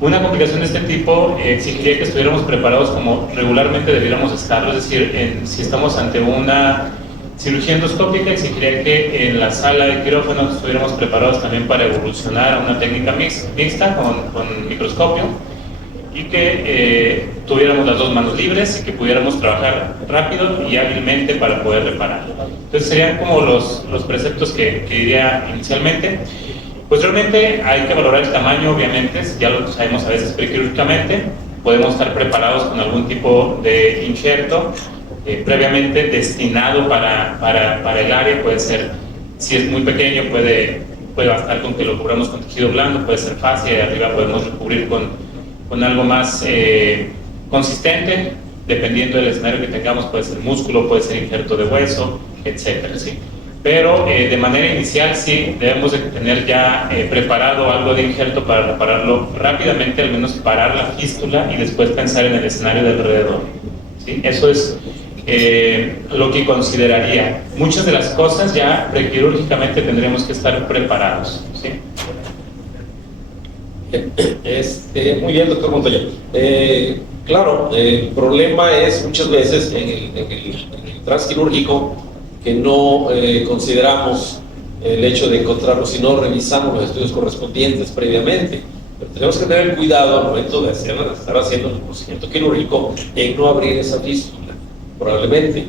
una complicación de este tipo exigiría que estuviéramos preparados como regularmente debiéramos estarlo, es decir, si estamos ante una cirugía endoscópica, exigiría que en la sala de quirófano estuviéramos preparados también para evolucionar a una técnica mixta con microscopio y que tuviéramos las dos manos libres y que pudiéramos trabajar rápido y hábilmente para poder reparar. Entonces serían como los preceptos que diría inicialmente. Pues realmente hay que valorar el tamaño, obviamente, ya lo sabemos a veces prequirúrgicamente. Podemos estar preparados con algún tipo de injerto previamente destinado para el área. Puede ser, si es muy pequeño, puede bastar con que lo cubramos con tejido blando, puede ser fascia y arriba podemos recubrir con algo más consistente, dependiendo del escenario que tengamos. Puede ser músculo, puede ser injerto de hueso, etcétera, ¿sí? Pero de manera inicial sí debemos de tener ya preparado algo de injerto para repararlo rápidamente, al menos parar la fístula y después pensar en el escenario de alrededor, ¿sí? Eso es lo que consideraría. Muchas de las cosas ya prequirúrgicamente tendremos que estar preparados, ¿sí? Muy bien, doctor Montoya. Claro, el problema es muchas veces en el transquirúrgico que no consideramos el hecho de encontrarlo si no revisamos los estudios correspondientes previamente. Pero tenemos que tener cuidado al momento de estar haciendo el procedimiento quirúrgico en no abrir esa fístula, probablemente.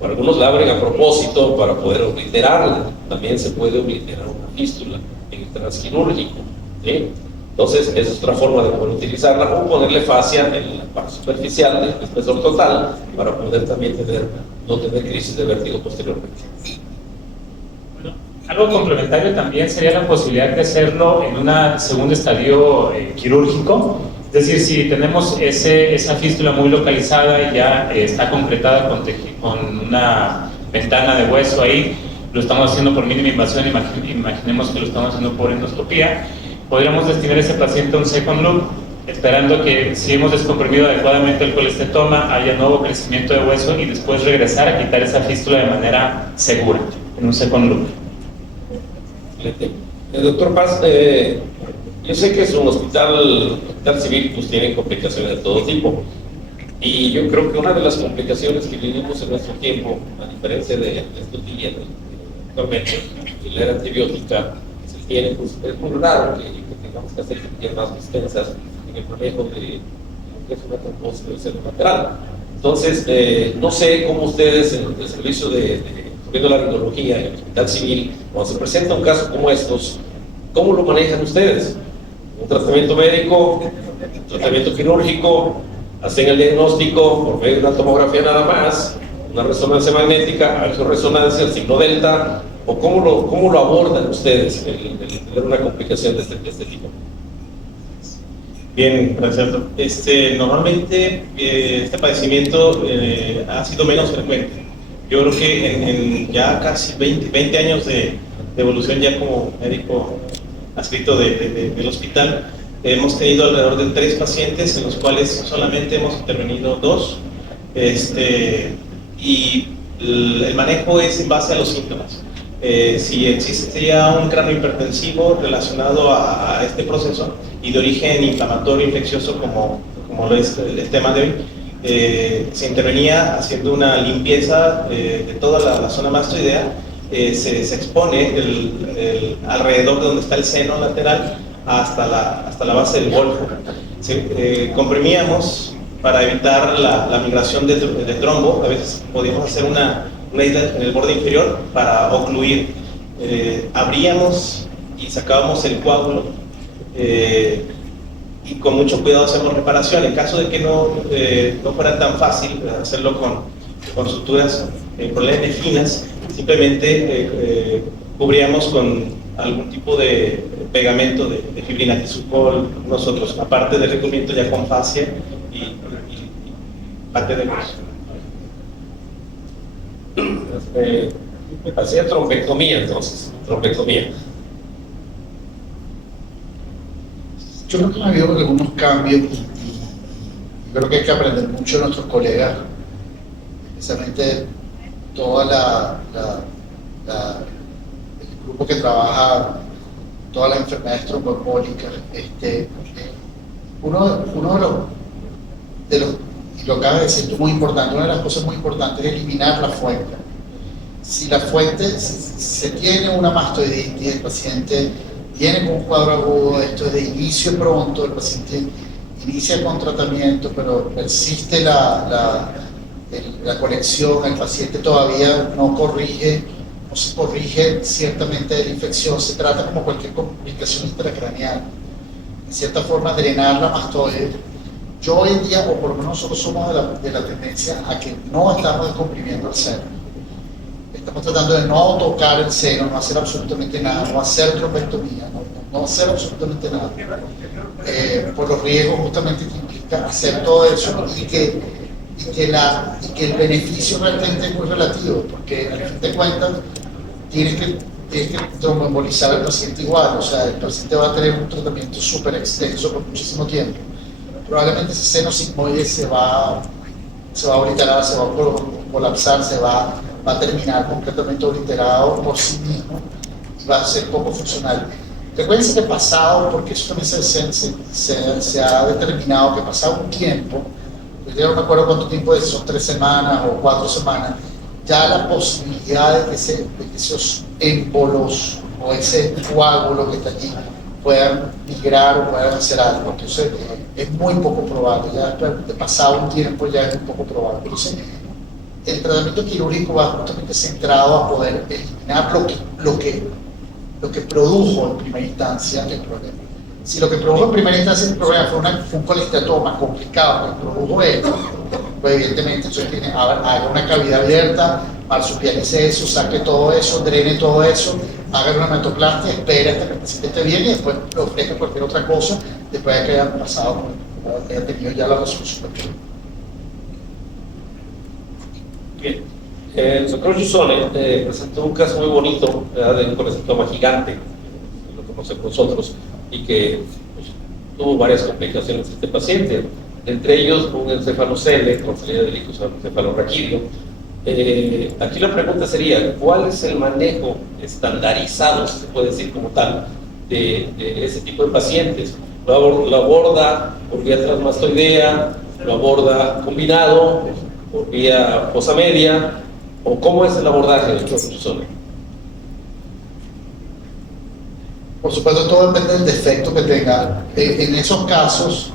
O algunos la abren a propósito para poder obliterarla. También se puede obliterar una fístula en el transquirúrgico, ¿sí? Entonces, esa es otra forma de poder utilizarla, o ponerle fascia en la parte superficial del espesor total para poder también no tener crisis de vértigo posteriormente. Bueno, algo complementario también sería la posibilidad de hacerlo en un segundo estadio quirúrgico. Es decir, si tenemos esa fístula muy localizada y ya está concretada con una ventana de hueso ahí, lo estamos haciendo por mínima invasión, imaginemos que lo estamos haciendo por endoscopía. podríamos destinar a ese paciente a un second loop, esperando que si hemos descomprimido adecuadamente el colesterol, haya nuevo crecimiento de hueso y después regresar a quitar esa fístula de manera segura, en un second loop. Doctor Paz, yo sé que es un hospital civil, pues tiene complicaciones de todo tipo. Y yo creo que una de las complicaciones que vivimos en nuestro tiempo, a diferencia de estos días, actualmente, la era antibiótica que se tiene, pues es muy raro que tengamos que hacer cirugías más extensas en el manejo de lo que es una trombosis del seno lateral. Entonces, no sé cómo ustedes en el servicio de la radiología en el hospital civil, cuando se presenta un caso como estos, ¿cómo lo manejan ustedes? ¿Un tratamiento médico? ¿Un tratamiento quirúrgico? ¿Hacen el diagnóstico por medio de una tomografía nada más? ¿Una resonancia magnética? ¿Resonancia, el signo delta? ¿O cómo lo abordan ustedes el tener una complicación de este tipo? Bien, gracias. Normalmente este padecimiento ha sido menos frecuente. Yo creo que en ya casi 20 años de evolución ya como médico adscrito del hospital, hemos tenido alrededor de 3 pacientes en los cuales solamente hemos intervenido 2, y el manejo es en base a los síntomas. Si existía un cráneo hipertensivo relacionado a este proceso y de origen inflamatorio infeccioso como lo es el tema de hoy, se intervenía haciendo una limpieza de toda la zona mastoidea. Se expone alrededor de donde está el seno lateral hasta la base del golfo. Comprimíamos para evitar la migración de trombo. A veces podíamos hacer una isla en el borde inferior para ocluir. Abríamos y sacábamos el coágulo, y con mucho cuidado hacemos reparación. En caso de que no fuera tan fácil hacerlo con suturas probablemente finas, simplemente cubríamos con algún tipo de pegamento de fibrina tisucol, nosotros, aparte del recubrimiento ya con fascia y parte de hueso. Hacía trombectomía entonces, trombectomía. Yo creo que ha habido algunos cambios y creo que hay que aprender mucho de nuestros colegas, especialmente toda el grupo que trabaja todas las enfermedades tromboembólicas. Uno de los, y lo acabas de decir tú, muy importante, una de las cosas muy importantes es eliminar la fuente. Si la fuente, si se tiene una mastoiditis, el paciente viene con un cuadro agudo, esto es de inicio pronto, el paciente inicia con tratamiento, pero persiste la conexión, el paciente todavía no se corrige ciertamente de la infección, se trata como cualquier complicación intracraneal, en cierta forma drenar la mastoide. Yo hoy en día, o por lo menos nosotros somos de la tendencia a que no estamos descomprimiendo el seno. Estamos tratando de no tocar el seno, no hacer absolutamente nada, no hacer trombectomía, no hacer absolutamente nada, por los riesgos justamente que implica hacer todo eso y que el beneficio realmente es muy relativo, porque al fin de cuentas tienes que tromboembolizar al paciente igual, o sea, el paciente va a tener un tratamiento súper extenso por muchísimo tiempo. Probablemente ese seno sigmoide se va a obliterar, se va a colapsar, va a terminar completamente obliterado por sí mismo y va a ser poco funcional. Recuerden que pasado, porque eso también se ha determinado que pasado un tiempo, yo no me acuerdo cuánto tiempo es, son 3 semanas o 4 semanas, ya la posibilidad de que esos émbolos o ese coágulo que está allí puedan migrar o puedan hacer algo. Entonces es muy poco probable, ya de pasado un tiempo ya es muy poco probable. Entonces el tratamiento quirúrgico va justamente centrado a poder eliminar lo que produjo en primera instancia el problema. Si lo que produjo en primera instancia el problema fue un colesteatoma complicado que produjo esto, pues evidentemente entonces haga una cavidad abierta, marsupialice eso, saque todo eso, drene todo eso, haga una metoplastia, espera hasta que el paciente esté bien y después le ofrezca cualquier otra cosa después de que haya pasado, que haya tenido ya la resolución. Bien. El doctor Giussone presentó un caso muy bonito, ¿verdad?, de un colestoma gigante, lo conocemos nosotros. y que pues, tuvo varias complicaciones este paciente, entre ellos un encefalocele con salida de líquidos al encefalorraquídeo. Aquí la pregunta sería, ¿cuál es el manejo estandarizado, si se puede decir como tal, de ese tipo de pacientes? ¿Lo aborda por vía transmastoidea, lo aborda combinado, por vía fosa media, o cómo es el abordaje, doctor Chuzone? Por supuesto, todo depende del defecto que tenga. En esos casos,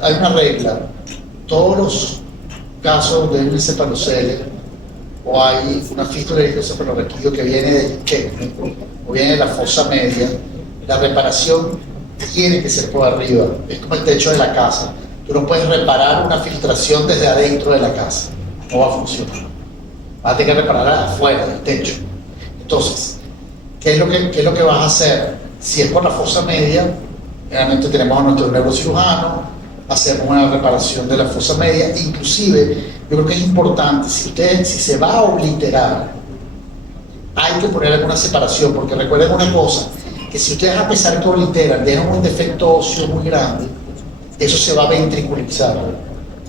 hay una regla. Todos los casos de un encefalocele o hay una fístula de encefalorraquídeo que viene del isquémico o viene de la fosa media, la reparación tiene que ser por arriba. Es como el techo de la casa. Tú no puedes reparar una filtración desde adentro de la casa. No va a funcionar. Vas a tener que reparar afuera del techo. Entonces, ¿qué es lo que vas a hacer? Si es por la fosa media, realmente tenemos a nuestro neurocirujano, hacemos una reparación de la fosa media. Inclusive, yo creo que es importante, si se va a obliterar, hay que poner alguna separación, porque recuerden una cosa, que si ustedes a pesar que obliteran, dejan un defecto óseo muy grande, eso se va a ventriculizar.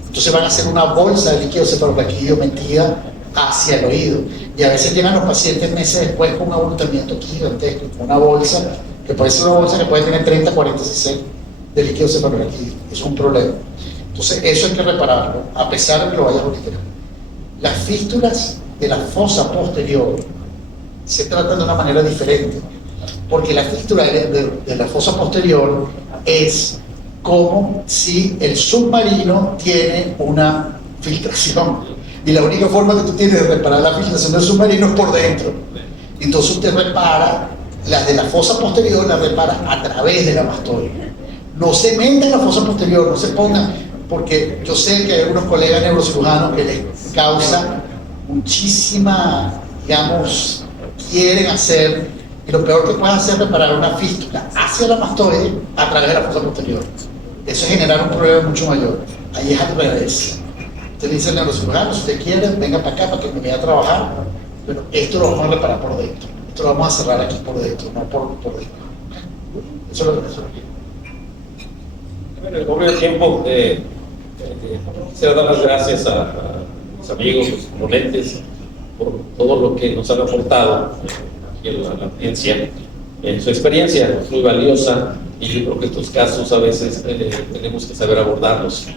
Entonces van a hacer una bolsa de líquido cefalorraquídeo metida hacia el oído. Y a veces llegan los pacientes meses después con un abultamiento aquí gigantesco, con una bolsa, que puede ser una bolsa que puede tener 30, 40 cc de líquido cefalorraquídeo. Eso es un problema. Entonces eso hay que repararlo, a pesar de que lo vayas a obliterar. Las fístulas de la fosa posterior se tratan de una manera diferente, porque la fístula de la fosa posterior es como si el submarino tiene una filtración, y la única forma que tú tienes de reparar la filtración del submarino es por dentro. Entonces usted repara las de la fosa posterior, las repara a través de la mastoide. No se meta en la fosa posterior, no se ponga, porque yo sé que hay algunos colegas neurocirujanos que les causa muchísima, digamos, quieren hacer, y lo peor que pueden hacer es reparar una fístula hacia la mastoide a través de la fosa posterior. Eso es generar un problema mucho mayor. Ahí es al revés. Usted le dice al neurocirujano, si usted quiere, venga para acá para que me vaya a trabajar, pero esto lo vamos a reparar por dentro. Esto lo vamos a cerrar aquí por dentro, no por dentro. Eso es lo que Bueno, en el poco tiempo, quisiera dar las gracias a mis amigos, los ponentes, por todo lo que nos han aportado aquí a la audiencia. Su experiencia es muy valiosa y yo creo que estos casos a veces tenemos que saber abordarlos.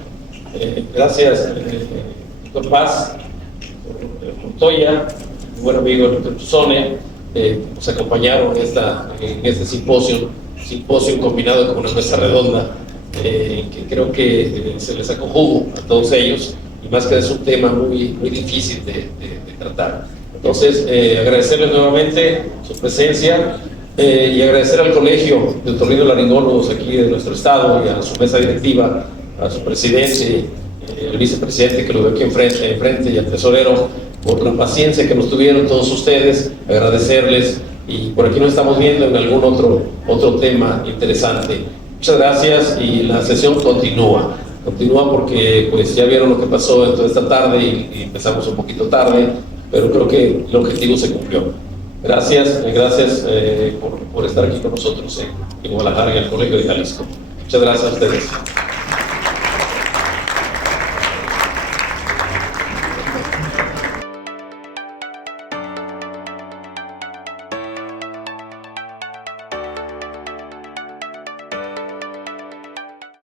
Gracias, doctor Paz, Montoya, mi buen amigo el doctor Chuzone, nos acompañaron en este simposio combinado con una mesa redonda, que creo que se les sacó jugo a todos ellos, y más que es un tema muy difícil de tratar. Entonces, agradecerles nuevamente su presencia y agradecer al Colegio de Otorrinolaringólogos aquí de nuestro estado y a su mesa directiva, a su presidente, el vicepresidente que lo veo aquí enfrente y al tesorero, por la paciencia que nos tuvieron todos ustedes, agradecerles, y por aquí nos estamos viendo en algún otro tema interesante. Muchas gracias y la sesión continúa porque pues ya vieron lo que pasó toda esta tarde y empezamos un poquito tarde, pero creo que el objetivo se cumplió. Gracias por estar aquí con nosotros en Guadalajara y en el Colegio de Jalisco. Muchas gracias a ustedes.